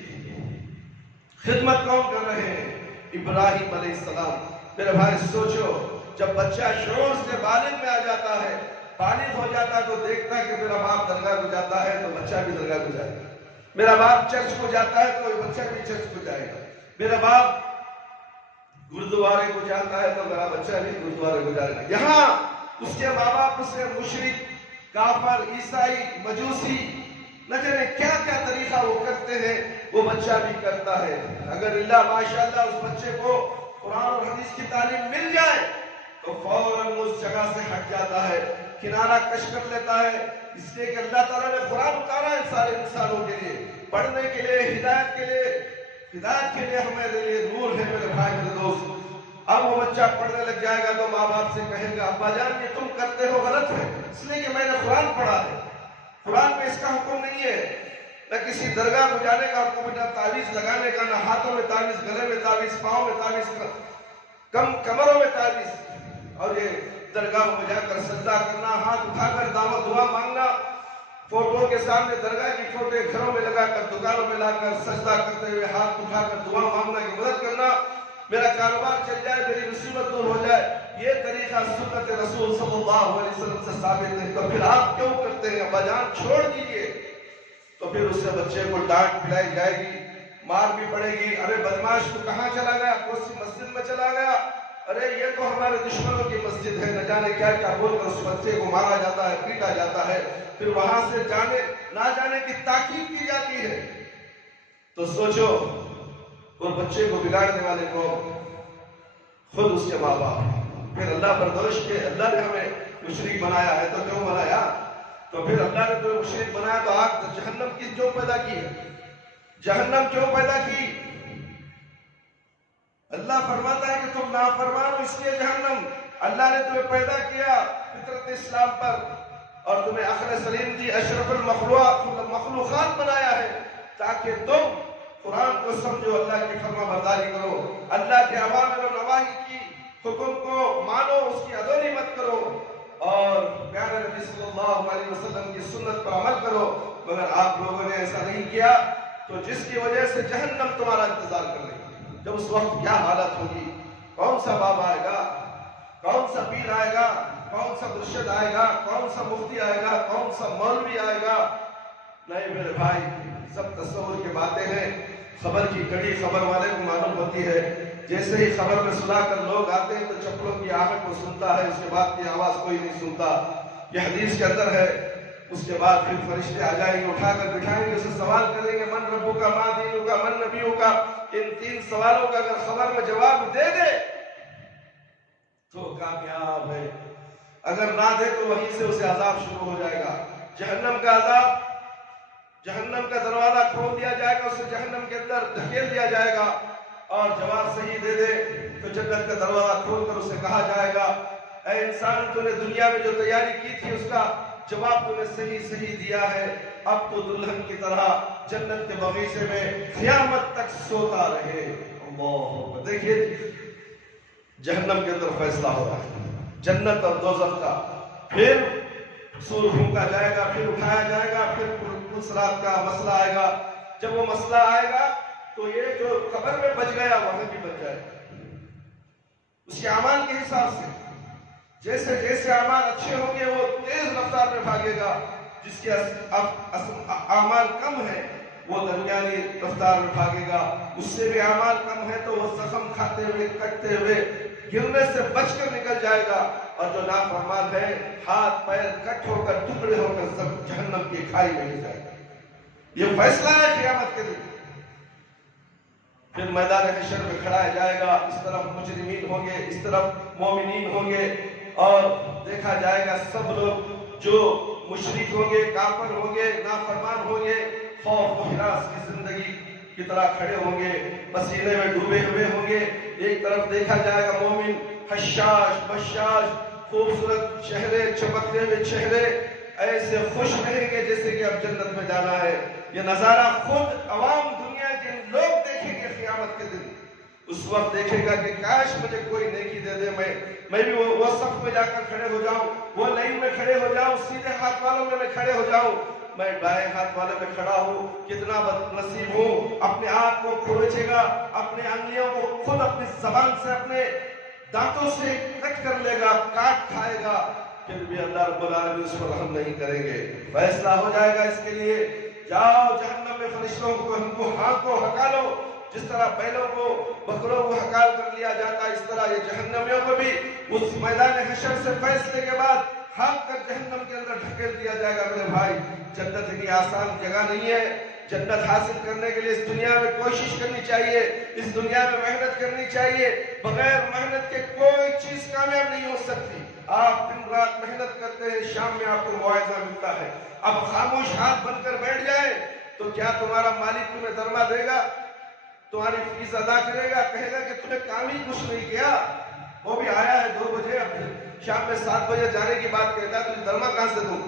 خدمت کون کر رہے ہیں؟ ابراہیم علیہ السلام۔ میرے بھائی سوچو، جب بچہ شعور سے بالغ میں آ جاتا ہے، بالغ ہو جاتا ہے تو دیکھتا ہے کہ میرا باپ درگاہ کو جاتا ہے تو بچہ بھی درگاہ کو جائے گا، میرا باپ چرچ کو جاتا ہے تو بچہ بھی چرچ کو جائے گا، میرا باپ گردوارے کو جاتا ہے تو میرا بچہ بھی گردوارے کو جائے گا۔ یہاں اس کے ماں باپ سے مشرک، کافر، عیسائی، مجوسی نہ جانے کیا کیا طریقہ وہ کرتے ہیں، وہ بچہ بھی کرتا ہے۔ اگر اللہ ماشاءاللہ اس بچے کو قرآن اور حدیث کی تعلیم مل جائے تو فوراً اس جگہ سے ہٹ جاتا ہے، کنارہ کش کر لیتا ہے، اس لیے کہ اللہ تعالیٰ نے قرآن اتارا ہے سارے انسانوں کے لیے، پڑھنے کے لیے، ہدایت کے لیے ہمارے لیے نور ہے میرے بھائی میرے دوست۔ اب وہ بچہ پڑھنے لگ جائے گا تو ماں باپ سے کہے گا ابا جان یہ تم کرتے ہو غلط ہے، اس لیے کہ میں نے قرآن پڑھا ہے، قرآن میں اس کا حکم نہیں ہے، نہ کسی درگاہ کو جانے کا حکم ہے، نہ تعویذ لگانے کا، نہ ہاتھوں میں تعویذ، گلے میں تعویذ، پاؤں میں تعویذ، کمروں میں تعویذ، اور یہ درگاہوں میں جا کر سجدہ کرنا، ہاتھ اٹھا کر دعوت دعا مانگنا، فوٹو کے سامنے درگاہ کی فوٹو گھروں میں لگا کر، دکانوں میں لا کر سجدہ کرتے ہوئے ہاتھ اٹھا کر دعا مانگنا کی مدد کرنا، میرا کاروبار چل جائے، میری مصیبت دور ہو جائے، یہ طریقہ سنت رسول صلی اللہ علیہ وسلم سے ثابت نہیں، تو پھر آپ کیوں کرتے ہیں؟ ابا جان چھوڑ دیجئے۔ تو پھر اس سے بچے کو ڈانٹ پڑائی جائے گی، مار بھی پڑے گی، ارے بدماش تو کہاں چلا گیا، کون سی مسجد میں چلا گیا، ارے یہ تو ہمارے دشمنوں کی مسجد ہے، نہ جانے کیا کیا بول کر اس بچے کو مارا جاتا ہے، پیٹا جاتا ہے، پھر وہاں سے نہ جانے کی تاکید کی جاتی ہے۔ تو سوچو اور بچے کو بگاڑنے والے کو خود اس کے ماں باپ، پھر اللہ بردوش کے اللہ نے ہمیں مشرک بنایا ہے تو کیوں بنایا؟ تو پھر اللہ نے تو مشرک بنایا تو آگ جہنم کی جو پیدا کی ہے، جہنم کیوں پیدا کی؟ اللہ فرماتا ہے کہ تم نافرمان ہو اس لیے جہنم، اللہ نے تمہیں پیدا کیا فطرت اسلام پر اور تمہیں عقل سلیم دی، اشرف مخلوقات بنایا ہے تاکہ تم قرآن کو سمجھو، اللہ کی فرما برداری کرو، اللہ کے اوامر و نواہی کی حکم کو مانو، اس کی عدولی مت کرو اور پیارے نبی صلی اللہ علیہ وسلم کی سنت پر عمل کرو۔ مگر آپ لوگوں نے ایسا نہیں کیا تو جس کی وجہ سے جہنم تمہارا انتظار کر رہی ہے۔ جب اس وقت کیا حالت ہوگی، کون سا باب آئے گا، کون سا پیر آئے گا، کون سا مرشد آئے گا، کون سا مفتی آئے گا، کون سا مولوی آئے گا؟ نہیں میرے بھائی، سب تصور کی باتیں ہیں، خبر کی کڑی خبر والے کو معلوم ہوتی ہے، جیسے ہی خبر میں سنا کر لوگ آتے ہیں تو چپلوں کی آہٹ کو سنتا ہے، اس کے بعد کی آواز کوئی نہیں سنتا، یہ حدیث کے اندر ہے۔ اس کے بعد پھر فرشتے آ جائیں گے، اٹھا کر بٹھائیں گے، اسے سوال کریں گے من ربک ما دینک من نبیک، ان تین سوالوں کا اگر خبر میں جواب دے دے تو کامیاب ہے، اگر نہ دے تو وہیں سے اسے عذاب شروع ہو جائے گا، جہنم کا عذاب، جہنم کا دروازہ کھول دیا جائے گا، اسے جہنم کے اندر دھکیل دیا جائے گا، اور جواب صحیح دے دے تو جنت کا دروازہ کھول کر اسے کہا جائے گا اے انسان تو نے دنیا میں جو تیاری کی تھی اس کا جواب تو نے صحیح دیا ہے، اب تو دلہن کی طرح جنت کے باغیچے میں قیامت تک سوتا رہے۔ اللہ دیکھیے جہنم کے اندر فیصلہ ہو رہا ہے، جنت اور دوزخ کا، پھر سور پھونکا جائے گا، پھر اٹھایا جائے گا، پھر پلسرات کا مسئلہ آئے گا، جب وہ مسئلہ آئے گا تو یہ جو قبر میں بچ گیا وہاں بھی بچ جائے گا، اس کے اعمال کے حساب سے، جیسے جیسے اعمال اچھے ہوں گے وہ تیز رفتار میں بھاگے گا، جس کے اعمال کم ہے وہ درمیانی رفتار میں بھاگے گا، اس سے بھی اعمال کم ہے تو وہ زخم کھاتے ہوئے کٹتے ہوئے گرنے سے بچ کر نکل جائے گا، اور جو نافرمان ہے ہاتھ پیر کٹ ہو کر ٹکڑے ہو کر سب جہنم کی کھائی میں گر جائے گا۔ یہ فیصلہ ہے قیامت کے دن۔ پھر میدان حشر میں کھڑایا جائے گا، اس طرف مجرمین ہوں گے، اس طرف مومنین ہوں گے، اور دیکھا جائے گا سب لوگ جو مشرک ہوں گے، کافر ہوں گے، نافرمان ہوں گے، خوف و ہراس کی زندگی کی طرح کھڑے ہوں گے، پسینے میں ڈوبے ہوئے ہوں گے، ایک طرف دیکھا جائے گا مومن حشاش بشاش خوبصورت چہرے، چمکتے ہوئے چہرے، ایسے خوش رہیں گے جیسے کہ اب جنت میں جانا ہے۔ یہ نظارہ خود عوام دنیا کے لوگ دیکھیں گے قیامت کے دن، اس وقت دیکھے گا کہ کاش مجھے کوئی نیکی دے دے، میں بھی وہ صف میں جا کر کھڑے ہو جاؤں، وہ لائن میں کھڑے ہو جاؤں، سیدھے ہاتھ والوں میں کھڑے ہو جاؤں، میں بائیں ہاتھ والے میں کھڑا ہوں، کتنا بد نصیب ہوں۔ اپنے آپ کو کھروچے گا، اپنے انگلیوں کو خود اپنی زبان سے اپنے دانتوں سے کٹ کر لے گا، کاٹ کھائے گا، پھر بھی اللہ رب العالمین اس پر رحم نہیں کریں گے۔ فیصلہ ہو جائے گا اس کے لیے، جاؤ جہنم میں فرشتوں کو ہم کو ہانکو ہکالو، جس طرح بیلوں کو بکروں کو ہکال کر لیا جاتا ہے، اس طرح یہ جہنمیوں کو بھی اس میدان حشر سے فیصلے کے بعد ہانک کر جہنم کے اندر ڈھکیل دیا جائے گا۔ میرے بھائی، جنت اتنی آسان جگہ نہیں ہے۔ جنت حاصل کرنے کے لیے اس دنیا میں کوشش کرنی چاہیے، اس دنیا میں محنت کرنی چاہیے۔ بغیر محنت کے کوئی چیز کامیاب نہیں ہو سکتی۔ آپ دن رات محنت کرتے ہیں، شام میں آپ کو معاوضہ ملتا ہے۔ اب خاموش ہاتھ بن کر بیٹھ جائے تو کیا تمہارا مالک تمہیں درما دے گا؟ تمہاری فیس ادا کرے گا؟ کہے گا کہ تمہیں کام ہی کچھ نہیں کیا؟ وہ بھی آیا ہے 2 بجے، اب شام میں 7 بجے جانے کی بات کہتا ہے، تمہیں درما کہاں سے دوں؟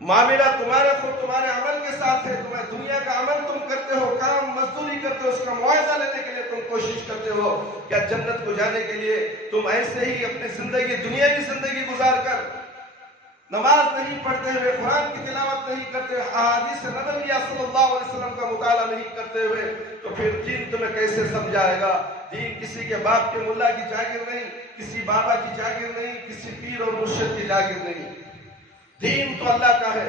معاملہ تمہارے خود تمہارے عمل کے ساتھ ہے۔ تمہیں دنیا کا عمل تم کرتے ہو، کام مزدوری کرتے ہو، اس کا معاوضہ لینے کے لیے تم کوشش کرتے ہو۔ کیا جنت کو جانے کے لیے تم ایسے ہی اپنی زندگی، دنیا کی زندگی گزار کر نماز نہیں پڑھتے ہوئے، قرآن کی تلاوت نہیں کرتے ہوئے، احادیث نبویہ صلی اللہ علیہ وسلم کا مطالعہ نہیں کرتے ہوئے، تو پھر دین تمہیں کیسے سمجھائے گا؟ دین کسی کے باپ کے ملا کی جاگیر نہیں، کسی بابا کی جاگیر نہیں، کسی پیر اور مرشد کی جاگیر نہیں۔ دین تو اللہ کا ہے،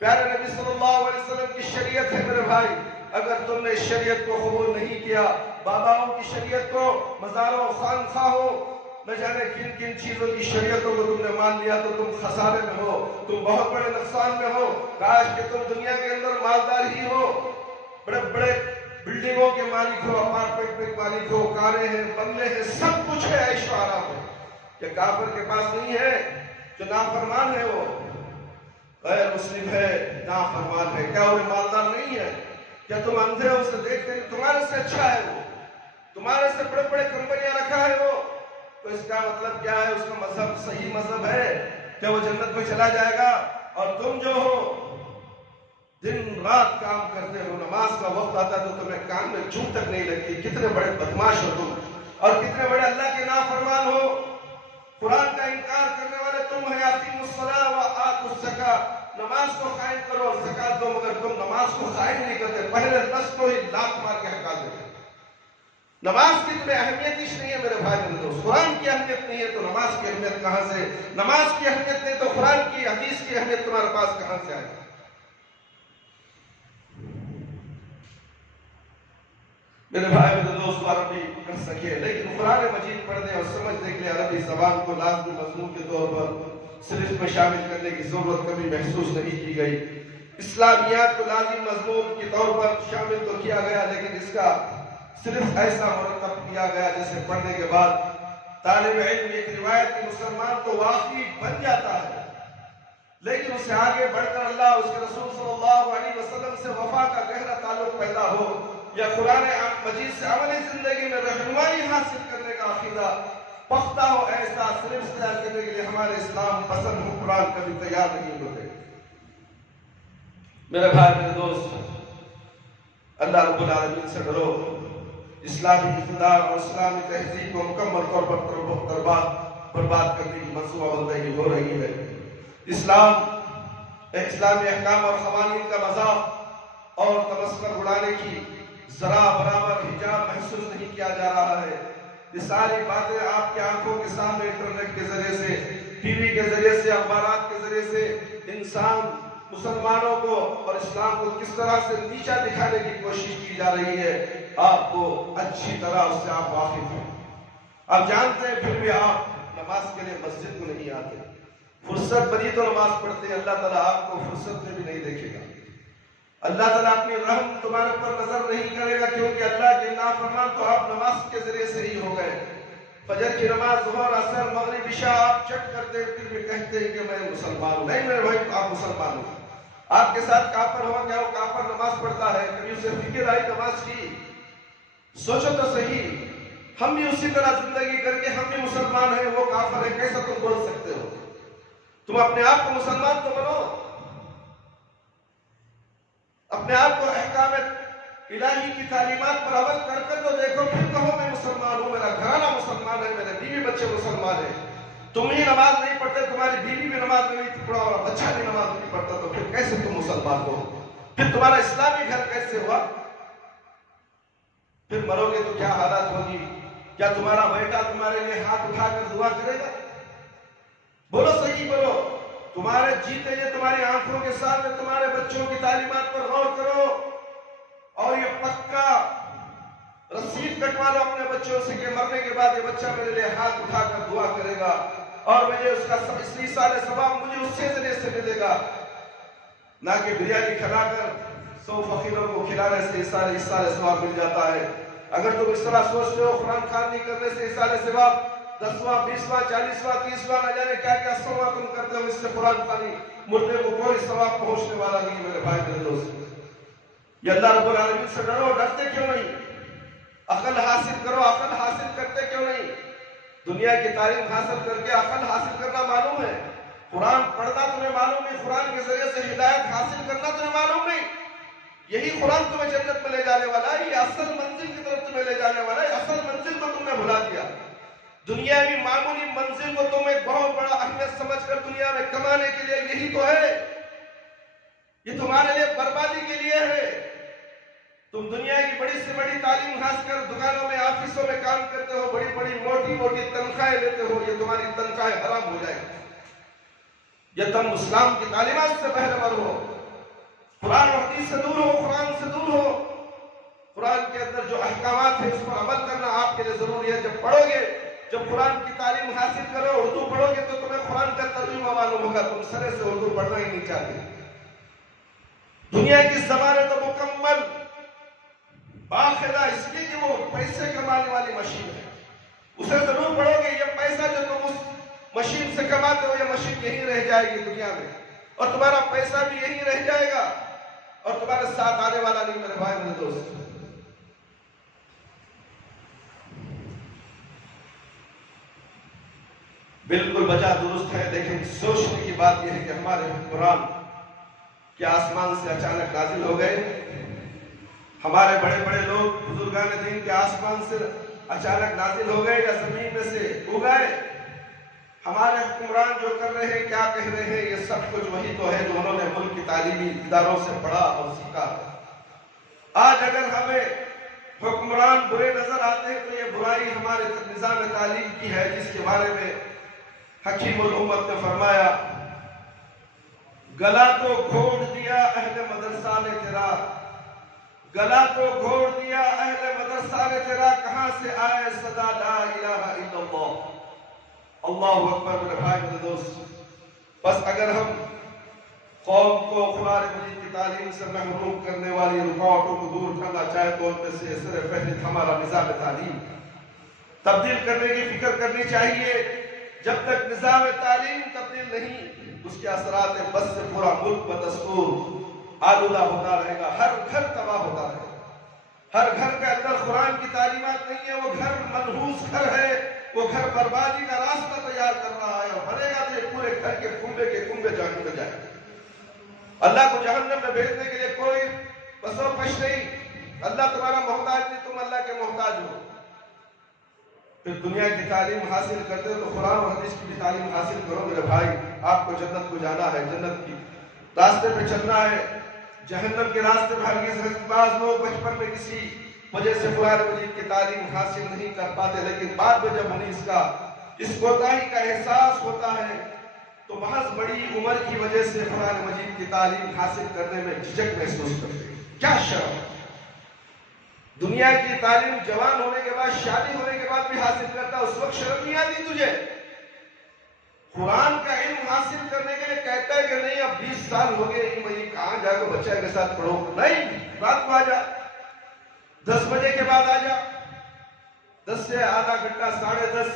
پیارے نبی صلی اللہ علیہ وسلم کی شریعت ہے۔ میرے بھائی، اگر تم نے اس شریعت کو قبول نہیں کیا، باباؤں کی شریعت کو، مزاروں، خانخواہوں، نہ جانے کن کن چیزوں کی شریعتوں کو تم نے مان لیا، تو تم خسارے میں ہو، تم بہت بڑے نقصان میں ہو۔ کاش کہ تم دنیا کے اندر مالدار ہی ہو، بڑے بڑے بلڈنگوں کے مالک ہو، اپارٹمنٹ کے مالک ہو، کاریں ہیں، بنگلے ہیں، سب کچھ ہے، عیش و آرام ہے۔ کہ کافر کے پاس نہیں ہے؟ جو نافرمان ہے، وہ غیر مسلم ہے، نافرمان ہے، کیا وہ مالدار نہیں ہے؟ کیا تم اندھے ہو اسے دیکھتے ہیں؟ تمہارے سے اچھا ہے وہ، تمہارے سے بڑے بڑے کمپنیاں رکھا ہے وہ، تو اس کا مطلب کیا ہے؟ اس کا مذہب صحیح مذہب ہے کہ وہ جنت میں چلا جائے گا؟ اور تم جو ہو دن رات کام کرتے ہو، نماز کا وقت آتا تو تمہیں کان میں چون تک نہیں لگتی۔ کتنے بڑے بدماش ہو تم، اور کتنے بڑے اللہ کے نافرمان ہو۔ قرآن کا انکار کرنے والے تم ہیں۔ اقیموا الصلاۃ وآتوا الزکاۃ، نماز کو قائم کرو اور زکات دو، مگر تم نماز کو قائم نہیں کرتے، پہلے 10 کو ہی لات مار کے ہٹا دیتے۔ نماز کی تمہیں اہمیت ہی نہیں ہے میرے بھائی میرے دوست۔ قرآن کی اہمیت نہیں ہے تو نماز کی اہمیت کہاں سے؟ نماز کی اہمیت نہیں تو قرآن کی حدیث کی اہمیت تمہارے پاس کہاں سے آئے؟ میرے بھائی میرے دوست عربی کر سکے، لیکن قرآن مجید پڑھنے اور سمجھنے کے لیے عربی زبان کو لازمی مضمون کے طور پر صرف میں شامل کرنے کی ضرورت کبھی محسوس نہیں کی گئی۔ اسلامیات کو لازمی مضمون کے طور پر شامل تو کیا گیا، لیکن اس کا صرف ایسا مرتب کیا گیا جیسے پڑھنے کے بعد طالب علم ایک روایت کی مسلمان تو واقعی بن جاتا ہے، لیکن اسے آگے بڑھ کر اللہ، اس کے رسول صلی اللہ علیہ وسلم سے وفا کا گہرا تعلق پیدا ہو، یا قرآن مجید سے عملی زندگی میں رہنمائی حاصل کرنے کا عقیدہ پختہ ہو، ایسا صرف تیار کرنے کے لیے ہمارے اسلام پسند حکمران کبھی تیار نہیں ہوتے۔ میرے بھائی میرے دوست، اللہ رب العالمین سے ڈرو۔ اسلامی اقتدار اور اسلامی تہذیب کو مکمل طور پر برباد کرنے کی منصوبہ بندی ہو رہی ہے۔ اسلامی احکام اور قوانین کا مذاق اور تمسخر اڑانے کی ذرا برابر حجاب محسوس نہیں کیا جا رہا ہے۔ یہ ساری باتیں آپ کی آنکھوں کے سامنے انٹرنیٹ کے ذریعے سے، ٹی وی کے ذریعے سے، اخبارات کے ذریعے سے انسان مسلمانوں کو اور اسلام کو کس طرح سے نیچا دکھانے کی کوشش کی جا رہی ہے، آپ کو اچھی طرح اس سے آپ واقف ہیں۔ آپ جانتے ہیں، پھر بھی آپ نماز کے لیے مسجد کو نہیں آتے۔ فرصت بنی تو نماز پڑھتے ہیں، اللہ تعالیٰ آپ کو فرصت میں بھی نہیں دیکھے گا۔ اللہ تعالیٰ اپنی رحم تمہارے پر نظر نہیں کرے گا، کیونکہ اللہ کے نافرمان تو آپ نماز کے ذریعے سے ہی ہو گئے۔ فجر کی نماز، ظہر، عصر، مغرب، عشاء آپ چٹ کرتے ہیں، پھر بھی کہتے ہیں کہ میں مسلمان ہوں۔ نہیں میرے بھائی، آپ مسلمان ہوں۔ آپ کے ساتھ کافر ہوا، کیا وہ کافر نماز پڑھتا ہے؟ کبھی اسے فکر آئی نماز کی؟ سوچو تو صحیح، ہم بھی اسی طرح زندگی کر کے ہم بھی مسلمان ہیں، وہ کافر ہے، کیسا تم بول سکتے ہو؟ تم اپنے آپ کو مسلمان تو بنو، اپنے آپ کو احکام الہی کی تعلیمات پر عمل کر کر تو دیکھو، پھر کہو میں مسلمان ہوں، میرا گھرانہ مسلمان ہے، میرے بیوی بچے مسلمان ہیں۔ تم ہی نماز نہیں پڑھتے، تمہاری بیوی بھی نماز نہیں پڑھا اور بچہ بھی نماز نہیں پڑھتا، تو پھر کیسے تم مسلمان ہو؟ پھر تمہارا اسلامی گھر کیسے ہوا؟ پھر مرو گے تو کیا حالت ہوگی؟ کیا تمہارا بیٹا تمہارے لیے ہاتھ اٹھا کر دعا کرے گا؟ بولو صحیح بولو۔ تمہارے جیتے یہ تمہاری آنکھوں کے سامنے تمہارے بچوں کی تعلیمات پر غور کرو، اور یہ پکا رسید کٹوا لو اپنے بچوں سے کہ مرنے کے بعد یہ بچہ میرے لیے ہاتھ اٹھا کر دعا کرے گا۔ اور مجھے اس کا 20 سال ثواب مجھے اس سے ذریعے سے ملے گا، نہ کہ بریانی کھلا کر 100 فقیروں کو کھلانے سے 20 سال ثواب مل جاتا ہے۔ اگر تم اس طرح سوچتے ہو قرآن خوانی کرنے سے 20 سال ثواب، 10واں 20واں 40واں 30واں نہ جانے کیا کیا ثواب تم کرتے ہو، اس سے قرآن خوانی مردے کو کوئی ثواب پہنچنے والا نہیں میرے بھائی میرے دوست۔ یہ اللہ رب العالمین سے ڈرو، ڈرتے کیوں نہیں؟ عقل حاصل کرو، عقل حاصل کرتے کیوں نہیں؟ دنیا کی تعلیم حاصل کر کے عقل حاصل کرنا معلوم ہے، قرآن پڑھنا تمہیں معلوم نہیں، قرآن کے ذریعے سے ہدایت حاصل کرنا تمہیں معلوم نہیں۔ یہی قرآن تمہیں جنت میں لے جانے والا ہے، یہ اصل منزل کی طرف تمہیں لے جانے والا ہے۔ اصل منزل کو تم نے بھلا دیا، دنیاوی معمولی منزل کو تم ایک بہت بڑا اہمیت سمجھ کر دنیا میں کمانے کے لیے، یہی تو ہے، یہ تمہارے لیے بربادی کے لیے ہے۔ تم دنیا کی بڑی سے بڑی تعلیم حاصل کر دکانوں میں آفیسوں میں کام کرتے ہو، بڑی بڑی موٹی موٹی تنخواہیں لیتے ہو، یہ تمہاری تنخواہیں حرام ہو جائیں گی۔ یہ تم اسلام کی تعلیمات سے بہرور ہو، قرآن و حدیث سے دور ہو، قرآن سے دور ہو۔ قرآن کے اندر جو احکامات ہیں اس پر عمل کرنا آپ کے لیے ضروری ہے۔ جب پڑھو گے، جب قرآن کی تعلیم حاصل کرو، اردو پڑھو گے تو تمہیں قرآن کا ترجمہ معلوم ہوگا، تم سرے سے اردو پڑھنا ہی نہیں چاہتے۔ دنیا کی زبان ہے تو مکمل باقاعدہ اس لیے کہ وہ پیسے کمانے والی مشین ہے، اسے ضرور پڑھو گے۔ یہ پیسہ جو تم اس مشین سے کماتے ہو، یہ مشین یہیں رہ جائے گی دنیا میں، اور تمہارا پیسہ بھی یہیں رہ جائے گا اور تمہارے ساتھ آنے والا نہیں میرے بھائی میرے دوست۔ بالکل بجا درست ہے، لیکن سوچنے کی بات یہ ہے کہ ہمارے قرآن کیا آسمان سے اچانک نازل ہو گئے؟ ہمارے بڑے بڑے لوگ بزرگان دین کے آسمان سے اچانک نازل ہو گئے یا زمین میں سے اگائے؟ ہمارے حکمران جو کر رہے ہیں، کیا کہہ رہے ہیں، یہ سب کچھ وہی تو ہے جو انہوں نے ملک کی تعلیمی اداروں سے پڑھا اور سیکھا۔ آج اگر ہمیں حکمران برے نظر آتے ہیں تو یہ برائی ہمارے نظام تعلیم کی ہے، جس کے بارے میں حکیم الامت نے فرمایا، گلا تو گھوٹ دیا اہل مدرسہ نے تیرا، گلا تو گھوڑ دیا اہل مدرسہ نے تیرا، کہاں سے آئے صدا لا الہ الا اللہ۔ اللہ اکبر میرے بھائی میرے دوست۔ بس اگر ہم قوم کو قرآن مجید کی تعلیم سے محروم کرنے والی رکاوٹوں کو دور کرنا چاہے تو ان میں سے سر فہرست ہمارا نظام تعلیم تبدیل کرنے کی فکر کرنی چاہیے۔ جب تک نظام تعلیم تبدیل نہیں، اس کے اثرات بس سے پورا ملک بدستور آلودہ ہوتا رہے گا، ہر گھر تباہ ہوتا رہے گا۔ ہر گھر کے اندر قرآن کی تعلیمات نہیں ہے، وہ گھر منحوس گھر ہے، وہ گھر بربادی کا راستہ تیار کر رہا ہے، اور بنے گا تو یہ پورے گھر کے کنبے جہنم میں جائیں گے۔ اللہ کو جہنم میں بھیجنے کے لیے کوئی بس و پش نہیں، اللہ تمہارا محتاج نہیں، تم اللہ کے محتاج ہو۔ پھر دنیا کی تعلیم حاصل کرتے ہو تو قرآن و حدیث کی بھی تعلیم حاصل کرو میرے بھائی۔ آپ کو جنت کو جانا ہے، جنت کی راستے پہ چلنا ہے، جہنم کے راستے پہ ہرگز بعض لوگ بچپن میں کسی وجہ سے قرآن مجید کی تعلیم حاصل نہیں کر پاتے، لیکن بعد میں جب انہیں اس کوتاہی کا احساس ہوتا ہے تو محض بڑی عمر کی وجہ سے قرآن مجید کی تعلیم حاصل کرنے میں جھجک محسوس کرتے ہیں۔ کیا شرم! دنیا کی تعلیم جوان ہونے کے بعد، شادی ہونے کے بعد بھی حاصل کرتا، اس وقت شرم نہیں آتی تجھے؟ قرآن کا علم حاصل کرنے کے لیے کہتا ہے کہ نہیں اب 20 سال ہو گئے، میں کہاں جا کے بچہ کے ساتھ پڑھو؟ نہیں، رات کو آ جا، 10 بجے کے بعد آ جا، 10 سے آدھا گھنٹہ 10:30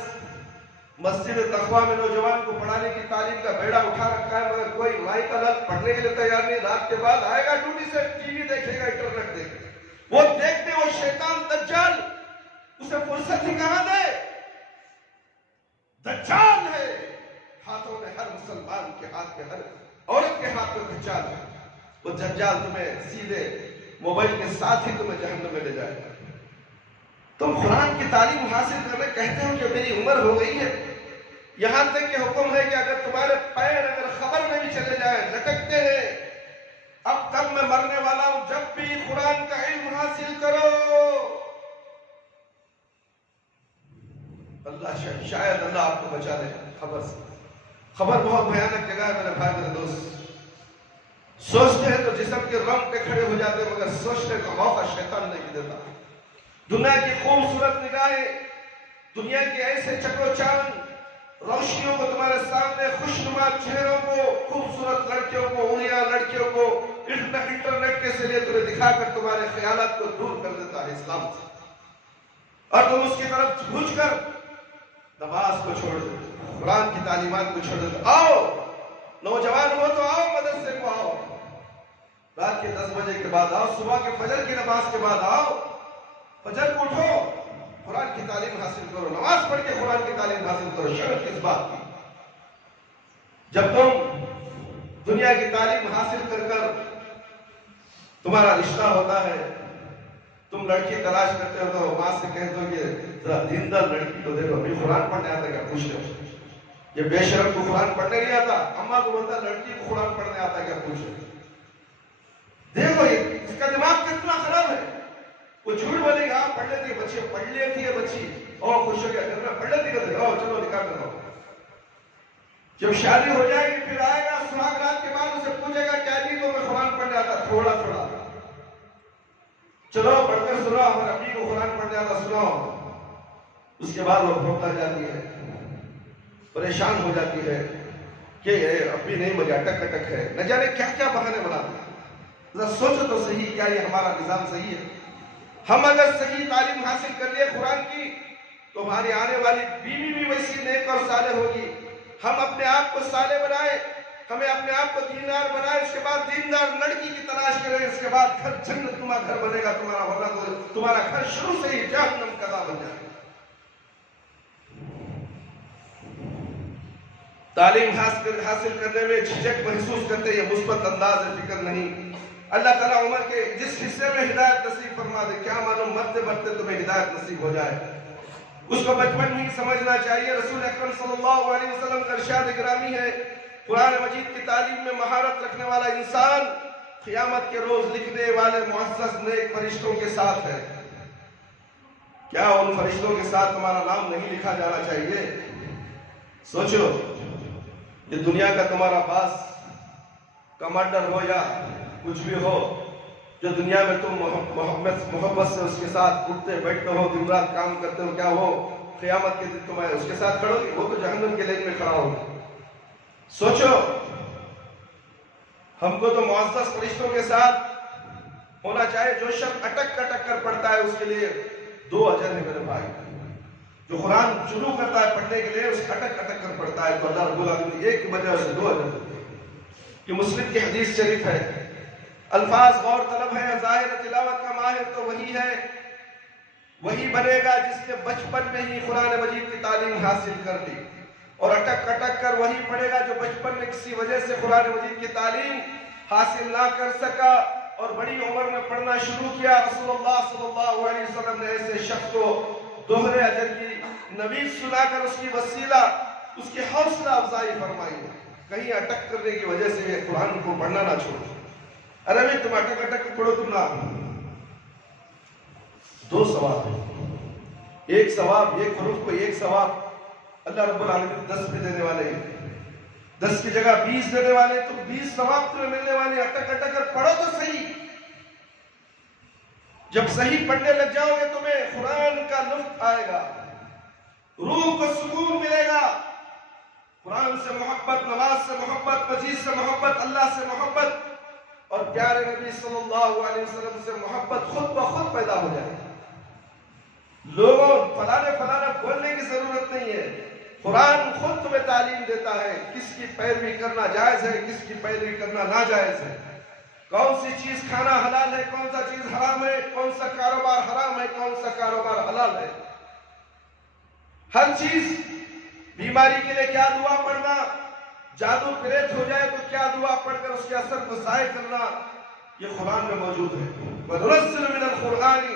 مسجد تقویٰ میں نوجوان کو پڑھانے کی تعلیم کا بیڑا اٹھا رکھا ہے، مگر کوئی مائی کا لگ پڑھنے کے لیے تیار نہیں۔ رات کے بعد آئے گا ڈیوٹی سے، ٹی وی دیکھے گا، انٹرنیٹ دیکھے گا، وہ دیکھتے وہ شیطان دجال اسے فرصت ہی کہاں دے؟ دجال ہے، ہاتھوں میں ہر مسلمان کے ہاتھ میں، ہر عورت کے ہاتھ میں دجال ہے۔ وہ دجال تمہیں سیدھے موبائل کے ساتھ ہی تمہیں جہنم میں لے جائے گا۔ تم قرآن کی تعلیم حاصل کرنے کہتے ہو کہ میری عمر ہو گئی ہے، یہاں تک کہ حکم ہے کہ اگر تمہارے پیر اگر خبر میں بھی چلے جائیں، لٹکتے ہیں، اب تب میں مرنے والا ہوں، جب بھی قرآن کا علم حاصل کرو۔ اللہ شاید اللہ آپ کو بچا لے خبر سے۔ خبر بہت بھیانک جگہ ہے میرے بھائی میرے دوست۔ سوچتے ہیں تو جسم کے رنگ پہ کھڑے ہو جاتے ہیں، مگر سوچنے کا موقع شیطان نہیں دیتا۔ دنیا کی خوبصورت نگاہیں، دنیا کے ایسے چکو چاند روشنیوں کو تمہارے سامنے، خوشنما چہروں کو، خوبصورت لڑکیوں کو، اونیاں لڑکیوں کو انٹرنیٹ کے ذریعے تمہیں دکھا کر تمہارے خیالات کو دور کر دیتا ہے اسلام سے، اور تم اس کی طرف جھک کر نماز کو چھوڑ دیتے، قرآن کی تعلیمات کو چھوڑ دیتے۔ آؤ نوجوان ہو تو آؤ، مدرسے کو آؤ، رات کے 10 بجے کے بعد آؤ، صبح کے فجر کی نماز کے بعد آؤ، فجر کو اٹھو، قرآن کی تعلیم حاصل کرو، نماز پڑھ کے قرآن کی تعلیم حاصل کرو۔ شرط کس بات کی؟ جب تم دنیا کی تعلیم حاصل کر کر تمہارا رشتہ ہوتا ہے، تم لڑکی تلاش کرتے ہو تو ماں سے کہتے ہو کہ ذرا دیندار لڑکی کو دے دو، ہمیں قرآن پڑھنے آتا ہے کیا؟ پوچھ لو۔ یہ بے شرم کو قرآن پڑھنے نہیں آتا، اماں کو بولتا لڑکی کو قرآن پڑھنے آتا ہے کیا؟ پوچھ لو۔ دیکھو یہ اس کا دماغ کتنا خراب ہے۔ وہ جھوٹ بولے گا پڑھ لیتی ہے بچی، پڑھ لیتی ہے بچی، اور خوش ہو گیا گھر میں پڑھ لیتی ہے، چلو نکاح کرو۔ جب شادی ہو جائے گی پھر آئے گا سہاگ رات کے بعد، اسے پوچھے گا کیا جی تو میں قرآن پڑھنے آتا؟ تھوڑا تھوڑا، چلو پڑھ کر سنو، ہمارے امی کو قرآن پڑھنے آتا سنو۔ اس کے بعد وہ بھوکتا جاتی ہے، پریشان ہو جاتی ہے کہ ابھی نہیں مجھے اٹک اٹک ہے، نہ جانے کیا کیا بہانے بناتے ہیں۔ ذرا سوچو تو صحیح، کیا یہ ہمارا نظام صحیح ہے؟ ہم اگر صحیح تعلیم حاصل کر لیے قرآن کی تو ہماری آنے والی بیوی بھی ویسی نیک اور صالح ہوگی۔ ہم اپنے آپ کو صالح بنائے، ہمیں اپنے آپ کو دیندار بنائے، اس کے بعد دیندار لڑکی کی تلاش کریں، اس کے بعد گھر جنت نما گھر بنے گا تمہارا، ورنہ تو تمہارا گھر شروع سے ہی جہنم کا دہ بن جائے گا۔ تعلیم حاصل کرنے میں جھجک محسوس کرتے، یہ مثبت انداز فکر نہیں۔ اللہ تعالیٰ عمر کے جس حصے میں ہدایت نصیب فرما دے، کیا معلوم مرتے مرتے تمہیں ہدایت نصیب ہو جائے، اس کو بچپن ہی سمجھنا چاہیے۔ رسول اکرم صلی اللہ علیہ وسلم کا ارشاد گرامی ہے، قرآن مجید کی تعلیم میں مہارت رکھنے والا انسان قیامت کے روز لکھنے والے معزز نیک فرشتوں کے ساتھ ہے۔ کیا ان فرشتوں کے ساتھ تمہارا نام نہیں لکھا جانا چاہیے؟ سوچو، یہ دنیا کا تمہارا باس، کمانڈر ہو یا کچھ بھی ہو، جو دنیا میں تم محبت سے اس کے ساتھ اٹھتے بیٹھتے ہو، دن رات کام کرتے ہو، کیا وہ قیامت کے دن تمہیں اس کے ساتھ کھڑو گے؟ وہ تو جہنم کے لین میں کھڑا ہوگا۔ سوچو، ہم کو تو معزز فرشتوں کے ساتھ ہونا چاہے۔ جو شخص اٹک اٹک کر پڑھتا ہے اس کے لیے 2 اجر ہے میرے بھائی۔ جو قرآن شروع کرتا ہے پڑھنے کے لیے، اس اٹک اٹک کر پڑھتا ہے تو اللہ رب العالمین ایک کی بجائے اسے 2 اجر دیتے ہیں۔ یہ مسلم کی حدیث شریف ہے۔ الفاظ غور طلب ہے، ظاہر تلاوت کا ماہر تو وہی ہے، وہی بنے گا جس نے بچپن میں ہی قرآن مجید کی تعلیم حاصل کر لی، اور اٹک اٹک کر وہی پڑھے گا جو بچپن میں کسی وجہ سے قرآن مجید کی تعلیم حاصل نہ کر سکا اور بڑی عمر میں پڑھنا شروع کیا۔ رسول اللہ صلی اللہ علیہ وسلم نے ایسے شخص کو دوہرے اجر کی نوید سنا کر اس کی وسیلہ، اس کی حوصلہ افزائی فرمائی ہے۔ کہیں اٹک کرنے کی وجہ سے یہ قرآن کو پڑھنا نہ چھوڑو۔ ارے بھی تم اٹک اٹک پڑھو، تم نہ 2 ثواب ہے، ایک ثواب، ایک حروف کو ایک ثواب اللہ رب العالمین 10 بھی دینے والے ہیں، 10 کی جگہ 20 دینے والے، تو 20 ثواب تمہیں ملنے والے۔ اٹک اٹک کر پڑھو تو صحیح، جب صحیح پڑھنے لگ جاؤ گے تمہیں قرآن کا لطف آئے گا، روح کو سکون ملے گا، قرآن سے محبت، نماز سے محبت، مسجد سے محبت، اللہ سے محبت اور پیارے نبی صلی اللہ علیہ وسلم سے محبت خود بخود پیدا ہو جائے گی۔ لوگوں فلانے بولنے کی ضرورت نہیں ہے، قرآن خود تمہیں تعلیم دیتا ہے کس کی پیروی کرنا جائز ہے، کس کی پیروی کرنا ناجائز ہے، کون سی چیز کھانا حلال ہے، کون سا چیز حرام ہے، کون سا کاروبار حرام ہے، کون سا کاروبار حلال ہے۔ ہر چیز، بیماری کے لیے کیا دعا پڑھنا، جادو پریت ہو جائے تو کیا دعا پڑھ کر اس کے اثر کو ضائع کرنا، یہ قرآن میں موجود ہے۔ وَنُنَزِّلُ مِنَ الْقُرْآنِ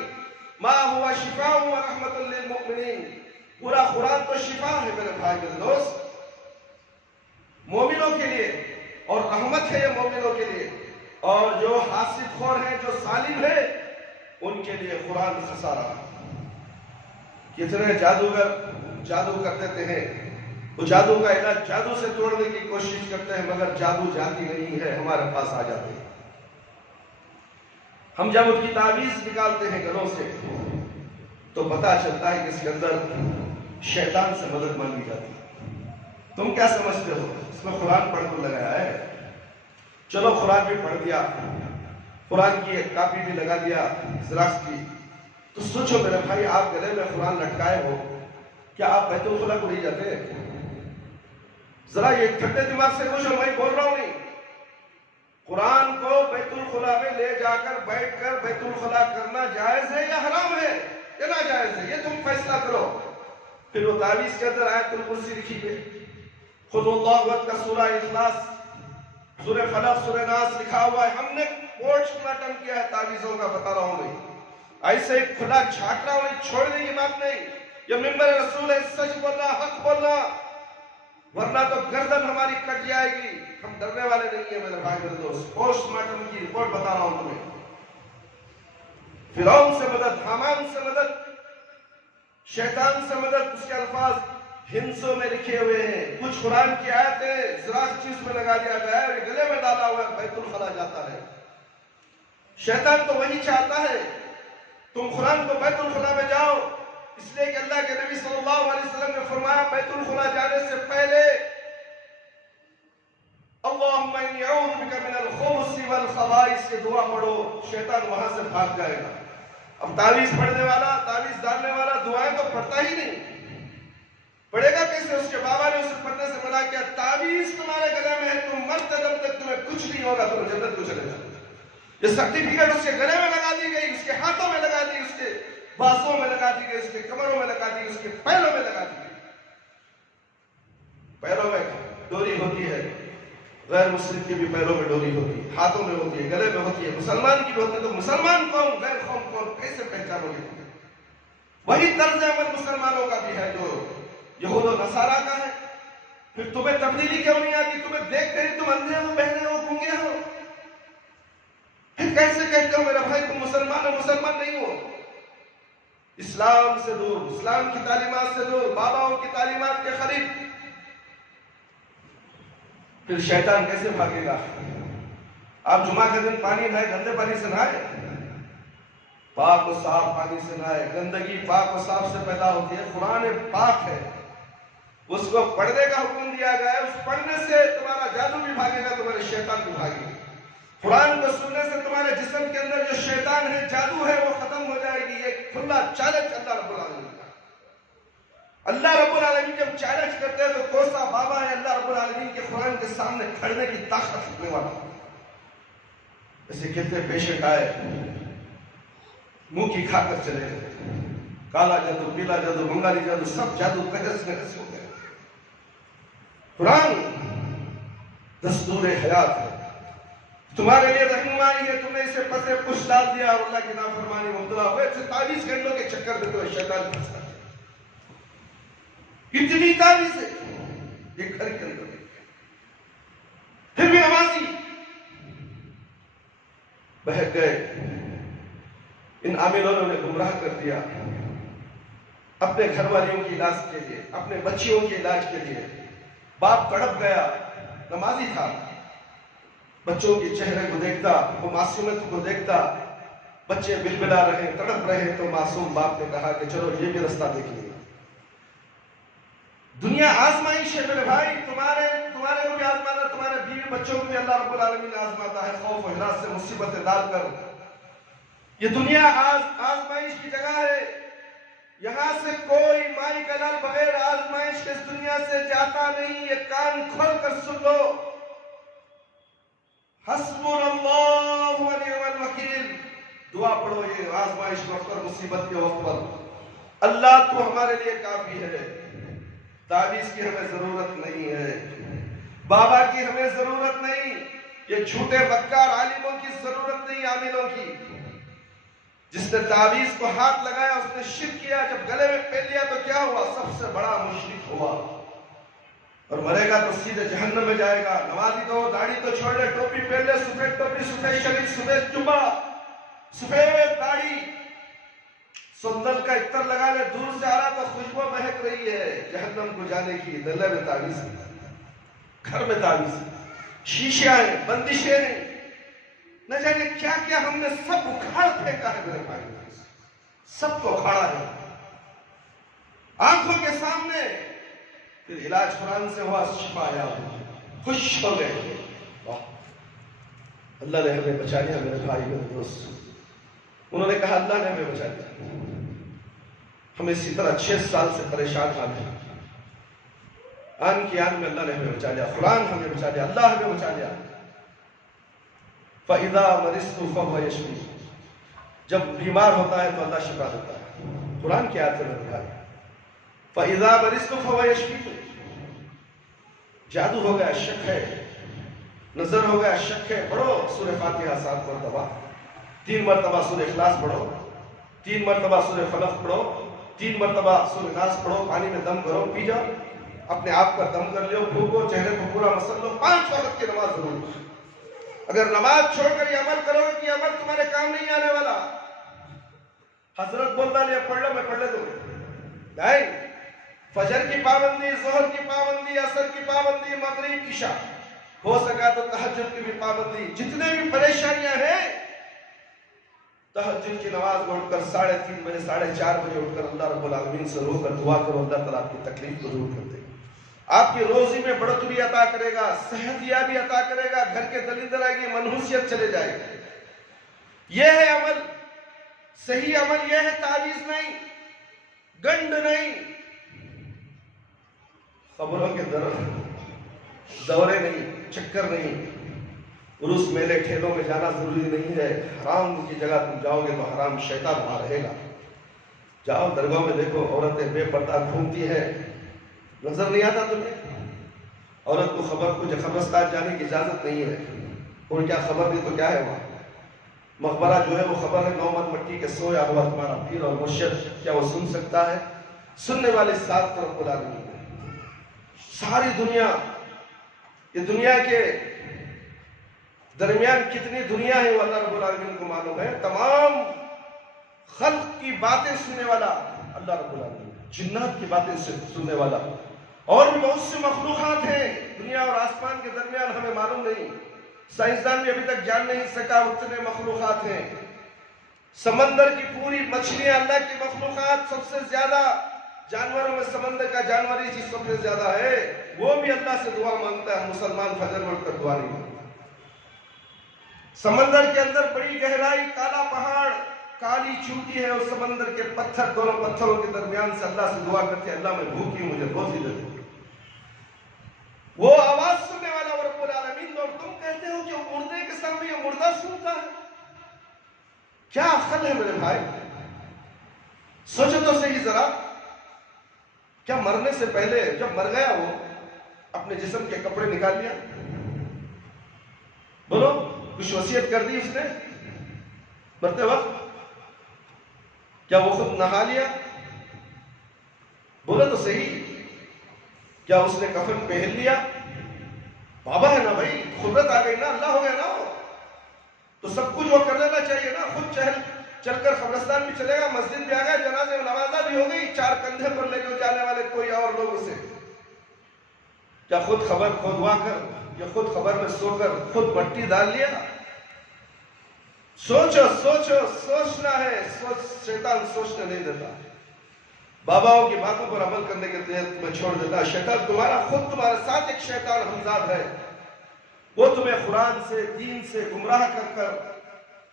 مَا هُوَ شِفَاءٌ وَرَحْمَةٌ لِّلْمُؤْمِنِينَ۔ پورا قرآن تو شفا ہے میرے بھائی میرے دوست، مومنوں کے لیے، اور رحمت ہے یہ مومنوں کے لیے، اور جو حاسد خور ہیں، جو ظالم ہیں، ان کے لیے قرآن خسارہ۔ کتنے جادوگر جادو کر دیتے ہیں، وہ جادو کا علاج جادو سے توڑنے کی کوشش کرتے ہیں، مگر جادو جاتی نہیں ہے، ہمارے پاس آ جاتے ہیں۔ ہم جب ان کی تعویذ نکالتے ہیں گھروں سے تو پتہ چلتا ہے کہ اس کے اندر شیطان سے مدد مانگی جاتی ہے۔ تم کیا سمجھتے ہو اس میں قرآن پڑھ کر لگایا ہے؟ چلو قرآن بھی پڑھ دیا، قرآن کی ایک کاپی بھی لگا دیا زراعت کی، تو سوچو میرے بھائی آپ گلے میں قرآن لٹکائے ہو، کیا آپ بیت الخلا کو نہیں جاتے؟ ذرا یہ ٹھنڈے دماغ سے پوچھو، میں بول رہا ہوں نہیں۔ قرآن کو بیت الخلا میں لے جا کر بیٹھ کر بیت الخلا کرنا جائز ہے یا حرام ہے یا ناجائز ہے؟ یہ تم فیصلہ کرو۔ پھر وہ تعویذ کے اندر آیت الکرسی لکھی ہے، خود اللہ وقت کا سورہ اخلاص، سورہ فلق، سورہ ناس لکھا ہوا ہے۔ ہم نے پوسٹ-مارٹم کیا ہے تعویذوں کا، بتا رہا ہوں نہیں، ایسے کھلا چھاٹ رہا ہوں نہیں، چھوڑنے کی بات نہیں۔ یہ ممبر رسول ہے، سچ بولنا، حق بولنا، ورنہ تو گردن ہماری کٹ جائے گی۔ ہم ڈرنے والے نہیں ہیں میرے بھائی میرے دوست۔ پوسٹ-مارٹم کی رپورٹ بتا رہا ہوں تمہیں۔ فرعون سے مدد، حامان سے مدد، شیطان سے مدد، اس کے الفاظ ہندسوں میں لکھے ہوئے ہیں۔ کچھ قرآن کی آیتیں زراعت چیز میں لگا دیا گیا ہے، گلے میں ڈالا ہوا ہے، بیت الخلا جاتا ہے۔ شیطان تو وہی چاہتا ہے تم قرآن کو بیت الخلا میں جاؤ، اس لیے کہ اللہ کے نبی صلی اللہ علیہ وسلم نے فرمایا بیت الخلا جانے سے پہلے اللہم انی اعوذ بک من الخبث والخبائث کی دعا پڑھو، شیطان وہاں سے بھاگ جائے گا۔ اب تعویذ پڑھنے والا، تعویذ ڈالنے والا دعائیں تو پڑھتا ہی نہیں، پڑھے گا کیسے؟ اس کے بابا نے اسے پڑھنے سے منع کیا، تعویذ تمہارے گلے میں ہے، تم مرتے دم تک تمہیں کچھ نہیں ہوگا، تم جنت کو چلے جاؤ۔ یہ سرٹیفکیٹ اس کے گلے میں لگا دی گئی، اس کے ہاتھوں میں لگا دی، اس کے بازوں میں لگا دی گئی، اس کے کمروں میں لگا دی گئی، اس کے پیروں میں لگا دی گئی۔ پیروں میں ڈوری ہوتی ہے، غیر مسلم کے بھی پیروں میں ڈوری ہوتی ہے، ہاتھوں میں ہوتی ہے، گلے میں ہوتی ہے، مسلمان کی بھی ہوتی ہے۔ تو مسلمان کون، غیر قوم کون، کیسے پہچانو گے؟ وہی طرز عمل مسلمانوں کا بھی ہے جو یہود و نصارہ کا ہے۔ پھر تمہیں تبدیلی کیوں نہیں آتی؟ تمہیں دیکھتے ہی تم اندھے ہو، بہرے ہو، گونگے ہو، پھر کیسے کہتے ہو میرا بھائی تم مسلمان ہو؟ مسلمان نہیں ہو، اسلام سے دور، اسلام کی تعلیمات سے دور، باباؤں کی تعلیمات کے قریب، پھر شیطان کیسے بھاگے گا؟ آپ جمعہ کے دن پانی نہائے، گندے پانی سے نہائے، پاک و صاف پانی سے نہائے۔ گندگی پاک و صاف سے پیدا ہوتی ہے، قرآن پاک ہے، اس کو پڑھنے کا حکم دیا گیا ہے، اس پڑھنے سے تمہارا جادو بھی بھاگے گا، تمہارے شیطان بھی بھاگے گا۔ قرآن کو سننے سے تمہارے جسم کے اندر جو شیطان ہے، جادو ہے، وہ ختم ہو جائے گی۔ ایک کھلا چیلنج اللہ رب العالمین کا۔ اللہ رب العالمین جب چیلنج کرتے ہیں تو کوسا بابا ہے اللہ رب العالمین کے قرآن کے سامنے کھڑنے کی طاقت رکھنے والا۔ ایسے کتنے پیشنٹ آئے، منہ کی کھا کر چلے گئے، کالا جادو، پیلا جادو، بنگالی جادو، سب جادو کجس نجس ہو گئے۔ قرآن دستور حیات ہے، تمہارے لیے رہنمائی ہے، تم نے اسے پسے پش ڈال دیا اور اللہ کی نافرمانی مبتلا ہوئے، 24 گھنٹوں کے چکر میں تو شیطان پھنسا ہے۔ اتنی تعویذ ہے یہ گھر کے اندر، پھر بھی نمازی بہک گئے۔ ان عاملوں نے گمراہ کر دیا اپنے گھر والیوں کی علاج کے لیے، اپنے بچیوں کے علاج کے لیے۔ باپ تڑپ گیا، نمازی تھا، بچوں کے چہرے کو دیکھتا، وہ معصومیت کو دیکھتا، بچے بلبلا رہے، تڑپ رہے، تو معصوم باپ نے کہا کہ چلو یہ بھی رستہ دیکھ لیں۔ دنیا آزمائش ہے میرے بھائی، تمہارے کو بھی آزمانا، تمہارے بیوی بچوں کو بھی اللہ رب العالمین آزماتا ہے، خوف و ہراس سے مصیبتیں ڈال کر۔ یہ دنیا آزمائش کی جگہ ہے، یہاں سے کوئی مائی کا لال بغیر آزمائش کے اس دنیا سے جاتا نہیں۔ یہ کان کھول کر سن لو، حسبنا اللہ و نعم الوکیل، دعا پڑھو یہ آزمائش وقت پر، مصیبت کے وقت پر، اللہ تو ہمارے لیے کافی ہے۔ تعویذ کی ہمیں ضرورت نہیں ہے، بابا کی ہمیں ضرورت نہیں، یہ جھوٹے بکار عالموں کی ضرورت نہیں، عاملوں کی۔ جس نے تعویذ کو ہاتھ لگایا اس نے شرک کیا، جب گلے میں پہن لیا تو کیا ہوا؟ سب سے بڑا مشرک ہوا، اور مرے گا تو سیدھے جہنم میں جائے گا۔ نمازی تو داڑھی تو چھوڑ لے، ٹوپی پہن لے، سفید ٹوپی، سفید شریف، سفید جبہ، سفید داڑھی، سندل کا عطر لگا لے، دور سے آ رہا تو خوشبو مہک رہی ہے جہنم کو جانے کی۔ دلے میں تعویذ، گھر میں تعویذ، شیشیاں ہیں، بندشیں ہیں، نہ جانے کیا کیا ہم نے سب اکھاڑ پھینکا ہے میرے بھائی، سب کو اکھاڑا ہے آنکھوں کے سامنے۔ پھر علاج قرآن سے ہوا، شفا آیا، خوش ہو گئے. اللہ نے ہمیں بچا لیا میرے بھائی میرے دوست. انہوں نے کہا اللہ نے ہمیں بچا لیا. ہم اسی طرح 6 سال سے پریشان حال ہیں. آن کی آن میں اللہ نے ہمیں بچا لیا، قرآن ہمیں بچا لیا، اللہ ہمیں بچا لیا. فَإِذَا مَرِضْتُ فَهُوَ يَشْفِينِ. جب بیمار ہوتا ہے تو اللہ شفا دیتا ہے. قرآن کی آیت ہے میرے بھائی. فَإِذَا مَرِضْتُ فَهُوَ يَشْفِينِ. جادو ہو گیا، شک ہے. نظر ہو گیا، شک ہے. پڑھو سورہ فاتحہ 7 مرتبہ، 3 مرتبہ سورہ اخلاص پڑھو، 3 مرتبہ سورہ فلق پڑھو، 3 مرتبہ سورہ ناس پڑھو. پانی میں دم کرو، پی جاؤ، اپنے آپ پر دم کر لو، پھونکو، چہرے کو پورا مسل لو. 5 وقت کی نماز ضرور. اگر نماز چھوڑ کر یہ عمل کرو گے کہ عمل تمہارے کام نہیں آنے والا. حضرت بولتا نہیں پڑھ لو، میں پڑھ لیتا ہوں. نہیں، فجر کی پابندی، ظہر کی پابندی، عصر کی پابندی، مغرب عشاء، ہو سکا تو تہجد کی بھی پابندی. جتنے بھی پریشانیاں ہیں، تہجد کی نماز میں اٹھ کر 3:30 بجے 4:30 بجے اٹھ کر اللہ رب العالمین سے رو کر دعا کرو. اللہ تعالیٰ آپ کی تکلیف کو دور کر دے گا، آپ کی روزی میں بڑھوتری عطا کرے گا، صحت یابی عطا کرے گا، گھر کے دلیدر آئے گی، منحوسیت چلے جائے گی. یہ ہے عمل، صحیح عمل یہ ہے. تعویذ نہیں، گنڈ نہیں، خبروں کے دورے نہیں، چکر نہیں، عرس میلے ٹھیلوں میں جانا ضروری نہیں ہے. حرام کی جگہ تم جاؤ گے تو حرام شیطان وہاں رہے گا. جاؤ درگاہ میں دیکھو عورتیں بے پردہ گھومتی ہیں، نظر نہیں آتا تمہیں؟ عورت کو قبرستان جانے کی اجازت نہیں ہے. اور کیا خبر دی تو کیا ہے وہاں؟ مقبرہ جو ہے وہ خبر ہے. 9 من مٹی کے سویا ہوا تمہارا پیر اور مرشد، کیا وہ سن سکتا ہے؟ سننے والے 7 طرف بلا نہیں. ساری دنیا، یہ دنیا کے درمیان کتنی دنیا ہے وہ اللہ رب العالمین کو معلوم ہے. تمام خلق کی باتیں سننے والا اللہ رب العالمین، جنات کی باتیں سننے والا. اور بھی بہت سی مخلوقات ہیں دنیا اور آسمان کے درمیان، ہمیں معلوم نہیں. سائنسدان بھی ابھی تک جان نہیں سکا اتنے مخلوقات ہیں. سمندر کی پوری مچھلیاں اللہ کی مخلوقات. سب سے زیادہ جانوروں میں سمندر کا جانور ہی چیز سب سے زیادہ ہے، وہ بھی اللہ سے دعا مانگتا ہے. مسلمان فجر میں اٹھ کر دعا نہیں مانگتا. سمندر کے اندر بڑی گہرائی، کالا پہاڑ، کالی چوٹی ہے، اور سمندر کے پتھر، دونوں پتھروں کے درمیان سے اللہ سے دعا کرتے ہیں، اللہ میں بھوکی مجھے روزی دے دے. وہ آواز سننے والا وہ رب العالمین. اور تم کہتے ہو کہ مردے کے سامنے یہ مردہ سنتا ہے؟ کیا عقل ہے میرے بھائی؟ سوچو تو صحیح ذرا. کیا مرنے سے پہلے جب مر گیا وہ اپنے جسم کے کپڑے نکال لیا؟ بولو، کچھ وصیت کر دی اس نے مرتے وقت؟ کیا وہ خود نہا لیا؟ بولو تو صحیح. کیا اس نے کفن پہن لیا؟ بابا ہے نا بھائی، قدرت آ گئی نا، اللہ ہو گیا نا، تو سب کچھ وہ کر لینا چاہیے نا. خود چل کر قبرستان بھی چلے گا، مسجد بھی آ گیا، جنازے میں نمازہ بھی ہو گئی، 4 کندھے پر لے کے جانے والے کوئی اور لوگ اسے. کیا خود خبر کھودوا کر یا خود خبر میں سو کر خود مٹی ڈال لیا؟ سوچو سوچو، سوچنا ہے. شیطان سوچنے نہیں دیتا. باباؤں کی باتوں پر عمل کرنے کے لیے تمہیں چھوڑ دیتا ہے. شیطان تمہارے ساتھ ایک شیطان ہمزاد ہے. وہ تمہیں قرآن سے، دین سے گمراہ کر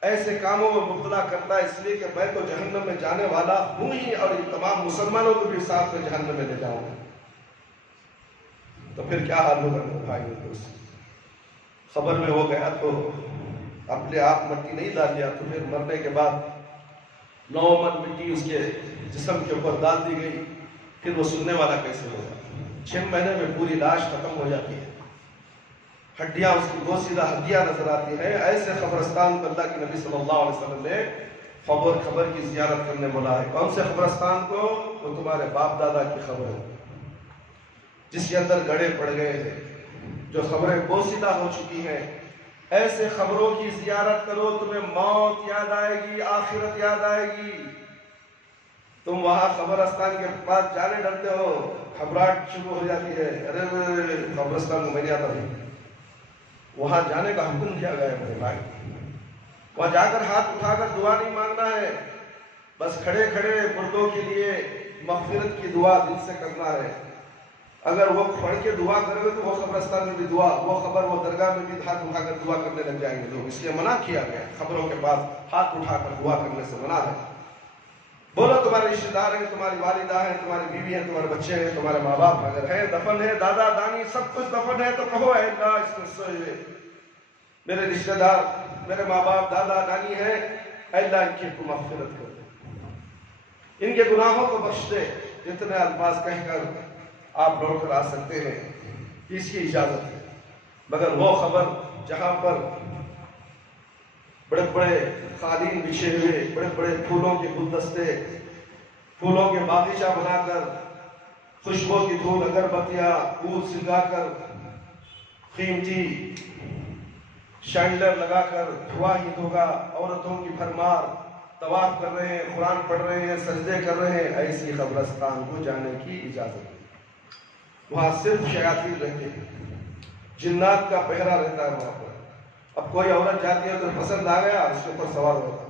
ایسے کاموں میں مبتلا کرتا ہے، اس لیے کہ میں تو جہنم میں جانے والا ہوں ہی، اور ان تمام مسلمانوں کو بھی ساتھ میں جہنم میں لے جاؤں گا. تو پھر کیا حال ہوگا میرے بھائی دوست؟ خبر میں وہ گیا تو اپنے آپ مٹی نہیں ڈال لیا، تو پھر مرنے کے بعد 9 من مٹی اس کے جسم کے اوپر ڈال دی گئی. پھر وہ سننے والا کیسے ہوگا؟ 6 مہینے میں پوری لاش ختم ہو جاتی ہے، ہڈیاں اس کی گوسیدہ ہڈیاں نظر آتی ہیں. ایسے قبرستان کو اللہ کے نبی صلی اللہ علیہ وسلم نے خبر کی زیارت کرنے بولا ہے. کون سے قبرستان کو؟ وہ تمہارے باپ دادا کی خبر ہے، جس کے اندر گڑھے پڑ گئے ہیں، جو خبریں بوسیدہ ہو چکی ہیں. ایسے خبروں کی زیارت کرو، تمہیں موت یاد آئے گی، آخرت یاد آئے گی. تم وہاں قبرستان کے پاس جانے ڈرتے ہو، گھبراہٹ شروع ہو جاتی ہے، ارے قبرستان کو میں نہیں آتا نہیں. وہاں جانے کا حکم دیا گیا ہے میرے بھائی. وہاں جا کر ہاتھ اٹھا کر دعا نہیں مانگنا ہے، بس کھڑے کھڑے مردوں کے لیے مغفرت کی دعا دل سے کرنا ہے. اگر وہ پڑھ کے دعا کرے گے تو وہ قبرستان میں بھی دعا، وہ قبر وہ درگاہ میں بھی ہاتھ اٹھا کر دعا کرنے لگ جائیں گے لوگ، اس لیے منع کیا گیا قبروں کے پاس ہاتھ اٹھا کر دعا کرنے سے منع ہے۔ بولو تمہارے رشتے دار ہیں، تمہاری والدہ ہیں، تمہاری بیوی ہیں، تمہارے بچے ہیں، تمہارے ماں باپ اگر ہیں، دفن ہے، دادا دانی سب کچھ دفن ہے، تو کہو اے اللہ اس میں سوئے ہوئے میرے رشتے دار، میرے ماں باپ دادا دانی ہیں، اے اللہ ان کی تو مغفرت کر دے، ان کے گناہوں کو بخش دے۔ جتنے الفاظ کہہ کر آپ لوٹ کر آ سکتے ہیں، اس کی اجازت ہے، مگر وہ خبر جہاں پر بڑے بڑے قالین بچھے ہوئے، بڑے بڑے پھولوں کے گلدستے، پھولوں کے باغیچہ بنا کر، خوشبو کی دھول اگربتیاں عود سنگا کر، قیمتی شینڈلر لگا کر، دھواں ہی دھوگا، عورتوں کی بھرمار طواف کر رہے ہیں، قرآن پڑھ رہے ہیں، سجدے کر رہے ہیں، ایسی قبرستان کو جانے کی اجازت ہے۔ وہاں صرف شیاطین رہتے ہیں، جنات کا پہرا رہتا ہے وہاں پر۔ اب کوئی عورت جاتی ہے تو پسند آ گیا، اس کے اوپر سوار ہوتا ہے،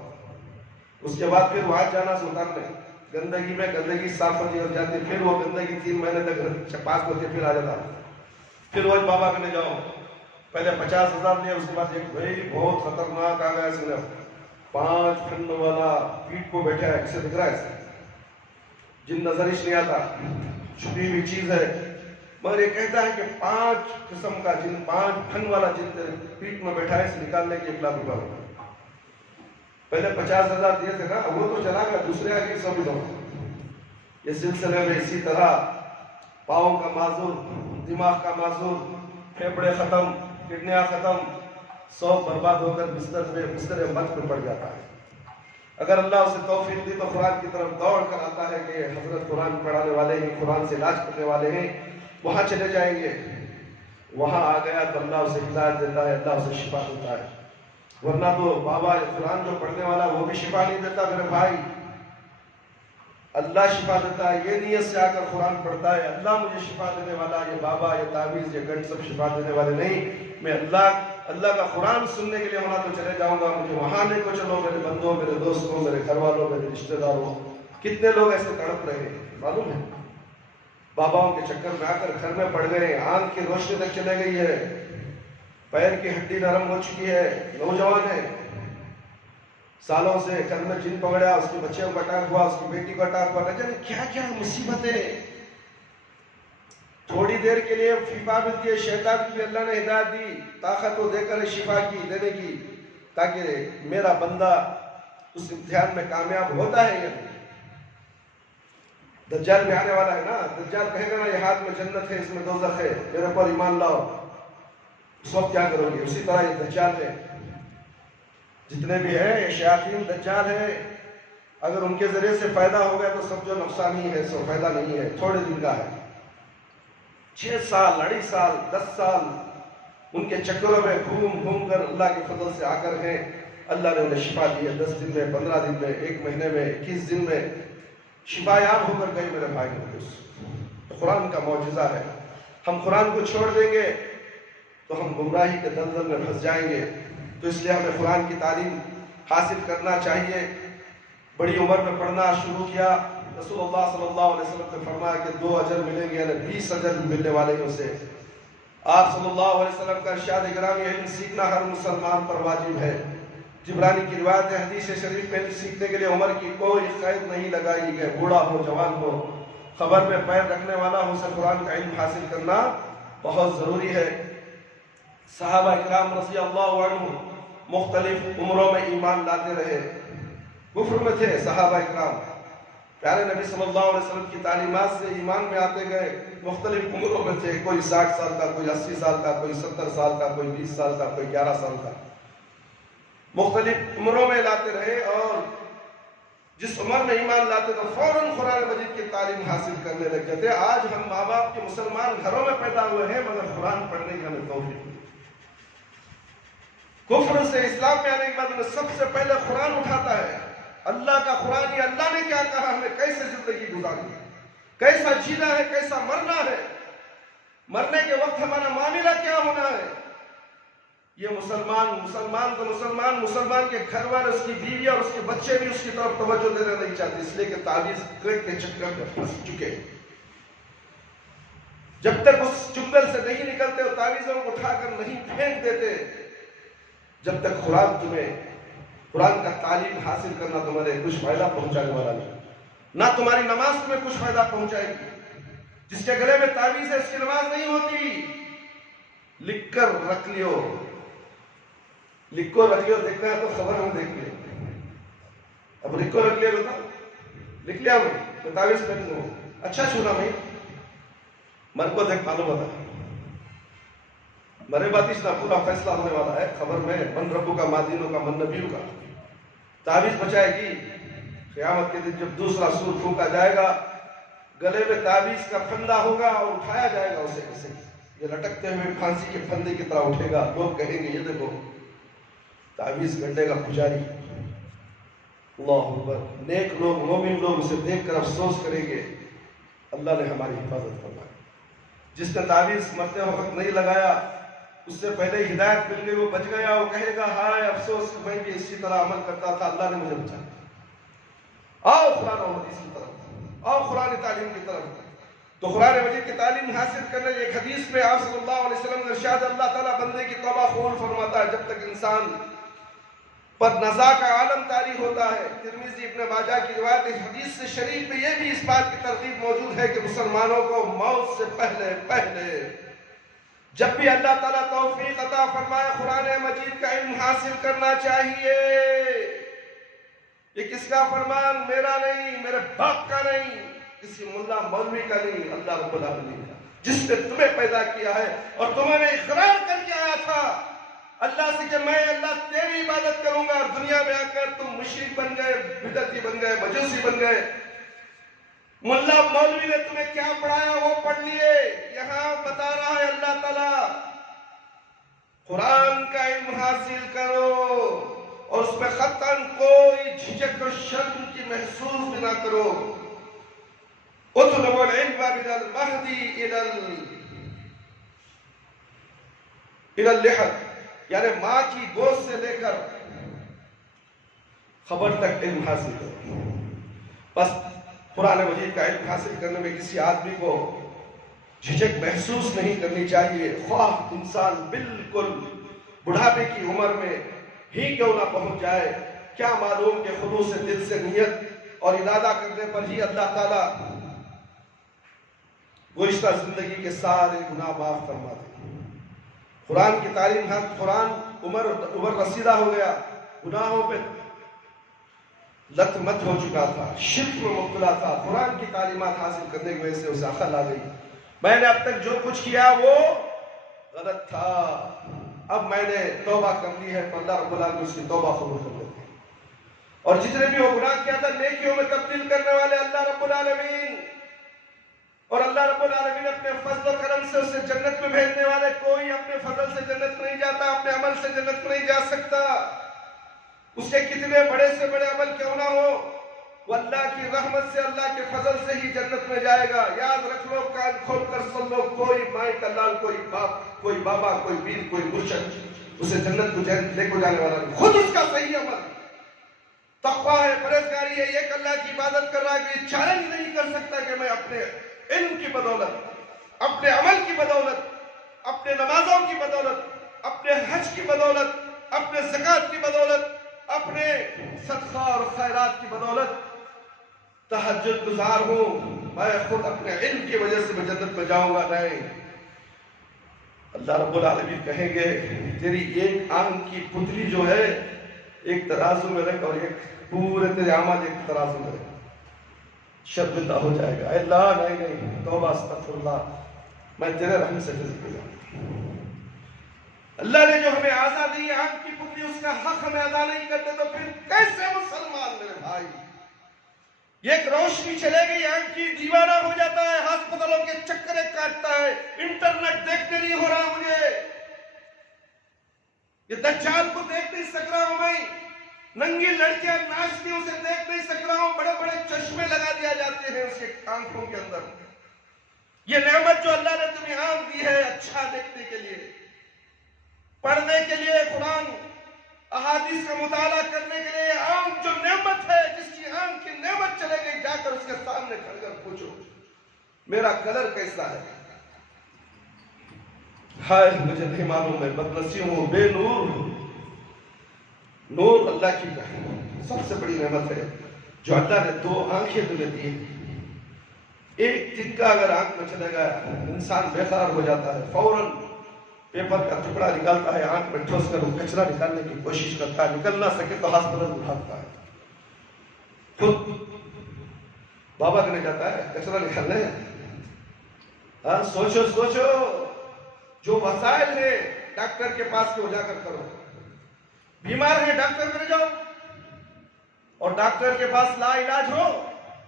اس کے بعد پھر وہاں جانا سلطان میں گندگی میں گندگی صاف ہوتی ہو جاتی ہے، پھر وہ گندگی 3 مہینے تک پاس ہوتی ہے، پھر آ جاتا ہے، پھر روز بابا کہنے جاؤ، پہلے 50,000 لیا، اس کے بعد ایک بھائی بہت خطرناک آ گیا، اس نے 5 پھن والا پیٹ کو بیٹھا ہے، کسے دکھ رہا ہے اسے جن نظر ہی نہیں آتا، چھپی ہوئی چیز ہے، مگر یہ کہتا ہے کہ 5 قسم کا جن، 5 پھن والا جن تیرے پیٹ میں بیٹھا ہے، اسے نکالنے کی 1 لاکھ روپے ہوگا۔ پہلے 50,000 دیے تھے نا، وہ تو چلا گیا، دوسرے آگے 100 بھی دو۔ یہ سلسلے میں اسی طرح پاؤں کا معذور، دماغ کا معذور، پھیپڑے ختم، کڈنیاں ختم، 100 برباد ہو کر بستر موت پر پڑ جاتا ہے۔ اگر اللہ اسے توفیق دی تو قرآن کی طرف دوڑ کر آتا ہے کہ حضرت قرآن پڑھانے والے ہیں، قرآن سے علاج کرنے والے ہیں، وہاں چلے جائیں گے۔ وہاں آ گیا تو اللہ اسے ہدایت دیتا ہے، اللہ اسے شفا دیتا ہے، ورنہ تو بابا قرآن جو پڑھنے والا وہ بھی شفا نہیں دیتا میرے بھائی، اللہ شفا دیتا ہے۔ یہ نیت سے آ کر قرآن پڑھتا ہے، اللہ مجھے شفا دینے والا، یہ بابا یہ تعویذ یہ گنٹ سب شفا دینے والے نہیں، میں اللہ کا قرآن سننے کے لیے وہاں تو چلے جاؤں گا، مجھے وہاں لے کو چلو میرے بندوں، میرے دوستوں، میرے گھر والوں، میرے رشتہ داروں۔ کتنے لوگ ایسے تڑپ رہے ہیں معلوم ہے، باباؤں کے چکر میں آ کر گھر میں پڑ گئے، آنکھ کی روشنی تک چلے گئی ہے، پیر کی ہڈی نرم ہو چکی ہے، نوجوان ہے، سالوں سے گھر میں جن پکڑا، اس کے بچے کو اٹیک ہوا، اس کی بیٹی کو اٹیک ہوا، نہ جانے کیا کیا مصیبتیں۔ تھوڑی دیر کے لیے شفا ملتی ہے، شیطان کی اللہ نے ہدایت دی، طاقت کو دے کر شفا کی دینے کی، تاکہ میرا بندہ اس امتحان میں کامیاب ہوتا ہے یا نہیں۔ دجال بھی آنے والا ہے نا، دجال کہے گا نا یہ ہاتھ میں جنت ہے، اس میں دوزخ ہے، میرے پر ایمان لاؤ، اس وقت کیا کرو گے؟ اسی طرح یہ دجال ہے، جتنے بھی ہیں یہ شیاطین دجال ہے، اگر ان کے ذریعے سے فائدہ ہو گیا تو سب جو نقصان ہی ہے، سو فائدہ نہیں ہے، تھوڑے دن کا ہے۔ 6 سال 2.5 سال 10 سال ان کے چکروں میں گھوم گھوم کر اللہ کے فضل سے آ کر ہیں، اللہ نے انہیں شفا دی ہے، 10 دن میں، 15 دن میں، 1 مہینے میں، 21 دن میں شفا یاب ہو کر گئے میرے بھائی کو۔ قرآن کا معجزہ ہے، ہم قرآن کو چھوڑ دیں گے تو ہم گمراہی کے دلدل میں پھنس جائیں گے، تو اس لیے ہمیں قرآن کی تعلیم حاصل کرنا چاہیے۔ بڑی عمر میں پڑھنا شروع کیا، رسول اللہ صلی اللہ علیہ وسلم نے فرمایا کہ 2 اجر ملیں گے، یعنی 20 اجر ملنے والے ہیں اسے۔ آپ صلی اللہ علیہ وسلم کا ارشاد گرامی علم سیکھنا ہر مسلمان پر واجب ہے۔ جبرانی کی روایت ہے، حدیث شریف میں سیکھنے کے لیے عمر کی کوئی قید نہیں لگائی گئی، بوڑھا ہو جوان ہو، خبر میں پیر رکھنے والا ہو، اسے قرآن کا علم حاصل کرنا بہت ضروری ہے۔ صحابہ اکرام رضی اللہ عنہ مختلف عمروں میں ایمان لاتے رہے، کفر میں تھے صحابہ اکرام، پیارے نبی صلی اللہ علیہ وسلم کی تعلیمات سے ایمان میں آتے گئے، مختلف عمروں میں تھے، کوئی 60 سال کا، کوئی 80 سال کا، کوئی 70 سال کا، کوئی 20 سال کا، کوئی 11 سال کا، مختلف عمروں میں لاتے رہے، اور جس عمر میں ایمان لاتے تو فوراً قرآن مجید کی تعلیم حاصل کرنے لگ جاتے۔ آج ہم ماں باپ کے مسلمان گھروں میں پیدا ہوئے ہیں، مگر قرآن پڑھنے کی ہمیں توفیق نہیں۔ کفر سے اسلام میں آنے کے بعد انہیں سب سے پہلے قرآن اٹھاتا ہے، اللہ کا قرآن، یہ اللہ نے کیا کہا، ہمیں کیسے زندگی گزارنی ہے، کیسا جینا ہے، کیسا مرنا ہے، مرنے کے وقت ہمارا معاملہ کیا ہونا ہے۔ یہ مسلمان کے گھر والے، اس کی بیوی اور اس کے بچے بھی اس کی طرف توجہ دینا نہیں چاہتے، اس لیے کہ تعویذ کے چکر میں پھنس چکے۔ جب تک اس چنگل سے نہیں نکلتے اور تعویذوں کو اٹھا کر نہیں پھینک دیتے، جب تک قرآن کا تعلیم حاصل کرنا تمہارے کچھ فائدہ پہنچانے والا نہیں، نہ تمہاری نماز تمہیں کچھ فائدہ پہنچائے گی۔ جس کے گلے میں تعویذ ہے اس کی نماز نہیں ہوتی۔ لکھ کر رکھ لیو، لکھو رکھ لیو، دیکھنا ہے تو خبر میں دیکھ لیو۔ اب لکھو رکھ لیو تو لکھ لیا میں تعویذ پہن لوں، اچھا چھونا بھائی من کو دیکھ معلوم ہوتا ہے مرے باتیش نہ پورا فیصلہ ہونے والا ہے خبر میں، من ربو کا مادینوں کا من نبیوں کا۔ تعویذ بچائے گی قیامت کے دن جب دوسرا سور پھونکا جائے گا، گلے میں تعویذ کا پھندا ہوگا اور اٹھایا جائے گا اسے، کیسے یہ لٹکتے ہوئے پھانسی کے پھندے کی طرح اٹھے گا۔ لوگ کہیں گے یہ دیکھو تعویذ گھنٹے کا پجاری۔ اللہ اکبر، نیک لوگ مومن لوگ اسے دیکھ کر افسوس کریں گے اللہ نے ہماری حفاظت فرمائی۔ جس نے تعویذ مرتے وقت نہیں لگایا، اس سے پہلے ہدایت مل گئی، وہ بچ گیا، وہ کہے گا ہائے افسوس میں بھی اسی طرح عمل کرتا تھا، اللہ نے مجھے بچایا۔ آؤ قرآن و حدیث کی طرف، آؤ قرآن تعلیم کی طرف۔ تو قرآن مجید کی تعلیم حاصل کرنے ایک حدیث میں آپ صلی اللہ علیہ وسلم نے ارشاد، اللہ تعالیٰ بندے کی توبہ قبول فرماتا ہے جب تک انسان پر نزا کا عالم طاری ہوتا ہے۔ ترمذی ابن ماجہ کی روایت اس حدیث سے شریف میں یہ بھی اس بات کی ترغیب موجود ہے کہ مسلمانوں کو موت سے پہلے جب بھی اللہ تعالیٰ توفیق عطا فرمائے قرآن مجید کا علم حاصل کرنا چاہیے۔ یہ کس کا فرمان؟ میرا نہیں، میرے باپ کا نہیں، کسی ملا مولوی کا نہیں، اللہ رب العالمین کا، جس نے تمہیں پیدا کیا ہے اور تمہیں اقرار کر کے آیا تھا اللہ سے کہ میں اللہ تیری عبادت کروں گا، اور دنیا میں آ کر تم مشرک بن گئے، بدعتی بن گئے، مجوسی بن گئے۔ ملا مولوی نے تمہیں کیا پڑھایا وہ پڑھ لیے۔ یہاں بتا رہا ہے اللہ تعالیٰ قرآن کا علم حاصل کرو اور اس میں خطاً کوئی جھجک و شرم کی محسوس بھی نہ کرو۔ اطلبوا العلم من المہدی الى اللحد، یعنی ماں کی گود سے لے کر خبر تک علم حاصل کرو۔ بس قرآن مجید کا علم حاصل کرنے میں کسی آدمی کو جھجک محسوس نہیں کرنی چاہیے، خواہ انسان بالکل بڑھاپے کی عمر میں ہی کیوں نہ پہنچ جائے۔ کیا معلوم کہ خلوص دل سے نیت اور ارادہ کرنے پر ہی اللہ تعالیٰ گزشتہ زندگی کے سارے گناہ معاف فرما دے۔ قرآن کی تعلیم، قرآن عمر رسیدہ ہو گیا، گناہوں پہ لت مت ہو چکا تھا، شرک میں مبتلا تھا، قرآن کی تعلیمات حاصل کرنے کی وجہ سے اسے عقل آ گئی، میں نے اب تک جو کچھ کیا وہ غلط تھا، اب میں نے توبہ کر لی ہے تو اللہ رب العالمین اس کی توبہ قبول کر لیتے ہیں۔ اور جتنے بھی وہ گناہ کیا تھا نیکیوں میں تبدیل کرنے والے اللہ رب العالمین، اور اللہ رب العالمین اپنے فضل و کرم سے اسے جنت میں بھیجنے والے۔ کوئی اپنے فضل سے جنت نہیں جاتا، اپنے عمل سے جنت نہیں جا سکتا، اس کے کتنے بڑے سے بڑے عمل کیوں نہ ہو، وہ اللہ کی رحمت سے، اللہ کے فضل سے ہی جنت میں جائے گا۔ یاد رکھ لو، کان کھول کر سن لو، کوئی مائی کا لال، کوئی باپ، کوئی بابا، کوئی پیر، کوئی مرشد اسے جنت کو لے کو جانے والا نہیں، خود اس کا صحیح عمل تقویٰ ہے، پرہیزگاری ہے، ایک اللہ کی عبادت کر رہا ہے کہ یہ چیلنج نہیں کر سکتا کہ میں اپنے علم کی بدولت، اپنے عمل کی بدولت، اپنے نمازوں کی بدولت، اپنے حج کی بدولت، اپنے زکوٰۃ کی بدولت، اپنے صدقہ اور خیرات کی بدولت تہجد گزار ہوں، میں خود اپنے علم کی وجہ سے میں جنت میں جاؤں گا نہیں۔ اللہ رب العالمین کہیں گے تیری ایک آنکھ کی پتلی جو ہے ایک ترازو میں رکھ، اور ایک پورے تیرے اعمال ایک ترازو میں رکھ، شرمندہ ہو جائے گا، اے اللہ نہیں، توبہ استغفر اللہ، میں تیرے رحم سے رزق دے جاؤں۔ اللہ نے جو ہمیں آزادی دی آنکھ کی پتلی، اس کا حق ہمیں ادا نہیں کرتے تو پھر کیسے مسلمان میرے بھائی؟ یہ ایک روشنی چلے گئی، آنکھ کی دیوانہ ہو جاتا ہے، ہسپتالوں کے چکرے کاٹتا ہے، انٹرنیٹ دیکھنے نہیں ہو رہا مجھے، یہ دجال کو دیکھ نہیں سک رہا ہوں میں، ننگی لڑکیاں ناچتی اسے دیکھ نہیں سک رہا ہوں، بڑے بڑے چشمے لگا دیا جاتے ہیں اس کے آنکھوں کے اندر۔ یہ نعمت جو اللہ نے تمہیں آنکھ دی ہے اچھا دیکھنے کے لیے، پڑھنے کے لیے، قرآن احادیث کا مطالعہ کرنے کے لیے، آنکھ جو نعمت ہے، جس کی آنکھ کی نعمت چلے گئی، جا کر اس کے سامنے کھڑ کر پوچھو میرا کلر کیسا ہے، ہائے مجھے نہیں معلوم، میں بدنصیب ہوں، بے نور ہوں۔ نور اللہ کی سب سے بڑی نعمت ہے جو اللہ نے دو آنکھیں تمہیں دی۔ ایک تکہ اگر آنکھ میں چلے گا انسان بے قرار ہو جاتا ہے، فوراً پیپر کا ٹکڑا نکالتا ہے، آنکھ میں ٹھوس کر وہ کچرا نکالنے کی کوشش کرتا ہے، نکل نہ سکے تو ہاسپٹل اٹھاتا ہے، خود بابا کرنے جاتا ہے کچرا نکالنے۔ سوچو سوچو، جو وسائل ہے ڈاکٹر کے پاس کے جا کر کرو، بیمار ہے ڈاکٹر میں جاؤ، اور ڈاکٹر کے پاس لا علاج ہو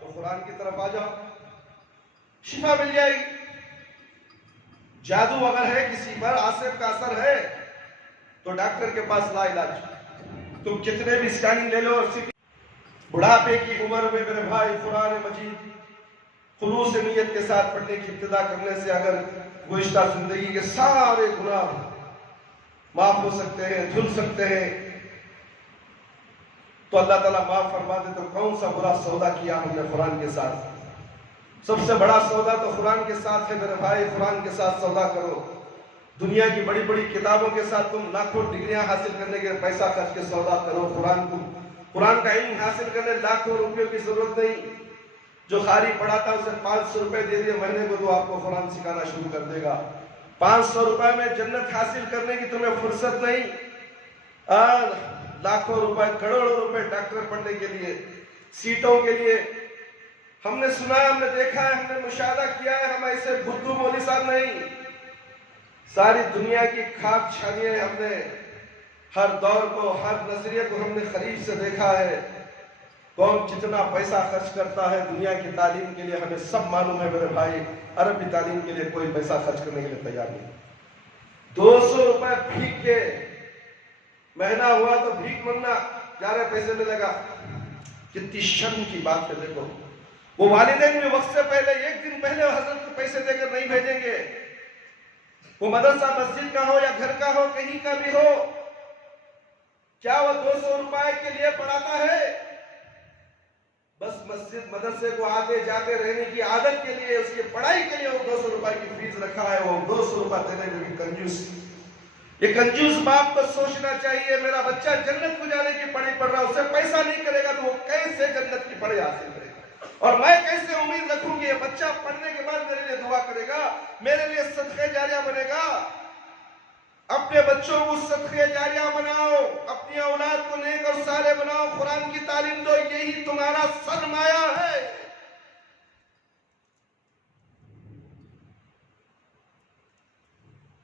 تو قرآن کی طرف آ جاؤ، شفا مل جائے گی۔ جادو اگر ہے کسی پر، آصف کا اثر ہے تو ڈاکٹر کے پاس لا علاج۔ تم کتنے بھی اسکیننگ لے لو، بڑھاپے کی عمر میں میرے بھائی قرآن مجید خلوص نیت کے ساتھ پڑھنے کی ابتدا کرنے سے اگر گزشتہ زندگی کے سارے گناہ معاف ہو سکتے ہیں، دھل سکتے ہیں، تو اللہ تعالیٰ معاف فرما دے تو کون سا برا سودا کیا ہم نے قرآن کے ساتھ؟ سب سے بڑا سودا تو قرآن کے ساتھ ہے میرے بھائی، قرآن کے ساتھ سودا کرو۔ دنیا کی بڑی بڑی کتابوں کے ساتھ تم لاکھوں ڈگریاں حاصل کرنے کے پیسہ خرچ کے سودا کرو، قرآن کا علم حاصل کرنے لاکھوں روپیوں کی ضرورت نہیں۔ جو قاری پڑھاتا اسے 500 روپے دے دیے مہینے کو تو آپ کو قرآن سکھانا شروع کر دے گا۔ 500 روپے میں جنت حاصل کرنے کی تمہیں فرصت نہیں، لاکھوں روپے، کروڑوں روپے ڈاکٹر پڑھنے کے لیے، سیٹوں کے لیے۔ ہم نے سنا ہے، ہم نے دیکھا ہے، ہم نے مشاہدہ کیا ہے، ہم ایسے بدھو مولوی صاحب نہیں۔ ساری دنیا کی خاک چھانیاں ہم نے ہر دور کو، ہر نظریے کو ہم نے قریب سے دیکھا ہے۔ کون کتنا پیسہ خرچ کرتا ہے دنیا کی تعلیم کے لیے ہمیں سب معلوم ہے میرے بھائی۔ عربی تعلیم کے لیے کوئی پیسہ خرچ کرنے کے لیے تیار نہیں۔ 200 روپے بھیک کے، مہینہ ہوا تو بھیک منگنا، جا رہے پیسے ملے گا۔ کتنی شرم کی بات ہے، دیکھو وہ والدین بھی وقت سے پہلے، ایک دن پہلے حضرت کو پیسے دے کر نہیں بھیجیں گے۔ وہ مدرسہ مسجد کا ہو یا گھر کا ہو، کہیں کا بھی ہو، کیا وہ 200 روپے کے لیے پڑھاتا ہے؟ بس مسجد مدرسے کو آتے جاتے رہنے کی عادت کے لیے، اس کی پڑھائی کے لیے وہ 200 روپے کی فیس رکھا ہے۔ وہ 200 روپے دینے میں بھی کنجوس۔ یہ کنجوس باپ کو سوچنا چاہیے، میرا بچہ جنت کو جانے کی پڑھائی پڑھ رہا ہے، اسے پیسہ نہیں کرے گا تو وہ کیسے جنت کی پڑھائی حاصل کرے گا؟ اور میں کیسے امید رکھوں کہ یہ بچہ پڑھنے کے بعد میرے لیے دعا کرے گا، میرے لیے صدقہ جاریہ بنے گا؟ اپنے بچوں کو صدقہ جاریہ بناؤ، اپنی اولاد کو نیک اور صالح بناؤ، قرآن کی تعلیم دو، یہی تمہارا سرمایہ ہے۔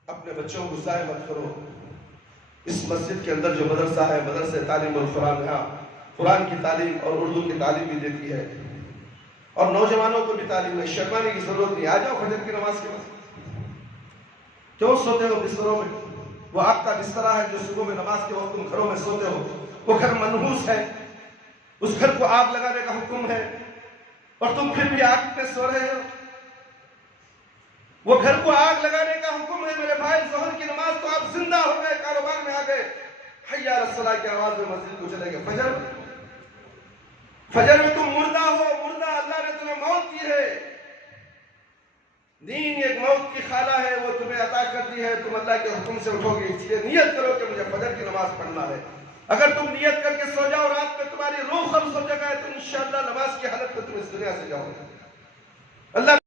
اپنے بچوں کو ضائع مت کرو۔ اس مسجد کے اندر جو مدرسہ ہے، مدرسہ تعلیم القرآن، یہاں قرآن کی تعلیم اور اردو کی تعلیم بھی دیتی ہے، اور نوجوانوں کو بھی تعلیم ہے۔ شرمانے کی ضرورت نہیں، آ جاؤ فجر کی نماز کے بعد۔ کیوں سوتے ہو بستروں میں؟ وہ آپ کا بسترا ہے جو صبح میں نماز کے وقت تم گھروں میں سوتے ہو، وہ گھر منحوس ہے، اس گھر کو آگ لگانے کا حکم ہے، اور تم پھر بھی آگ پہ سو رہے ہو۔ وہ گھر کو آگ لگانے کا حکم ہے میرے بھائی۔ ظہر کی نماز تو آپ زندہ ہو گئے، کاروبار میں آ گئے، حی علی الصلاۃ کی آواز میں مسجد کو چلے گئے۔ فجر میں تم مردہ ہو، مردہ، اللہ نے تمہیں موت دی ہے۔ دین ایک موت کی خالہ ہے، وہ تمہیں عطا کرتی ہے، تم اللہ کے حکم سے اٹھو گے۔ اس لیے نیت کرو کہ مجھے فجر کی نماز پڑھنا ہے۔ اگر تم نیت کر کے سو جاؤ، رات میں تمہاری روح خبز ہو جائے تو انشاءاللہ نماز کی حالت میں تم اس دنیا سے جاؤ گے۔ اللہ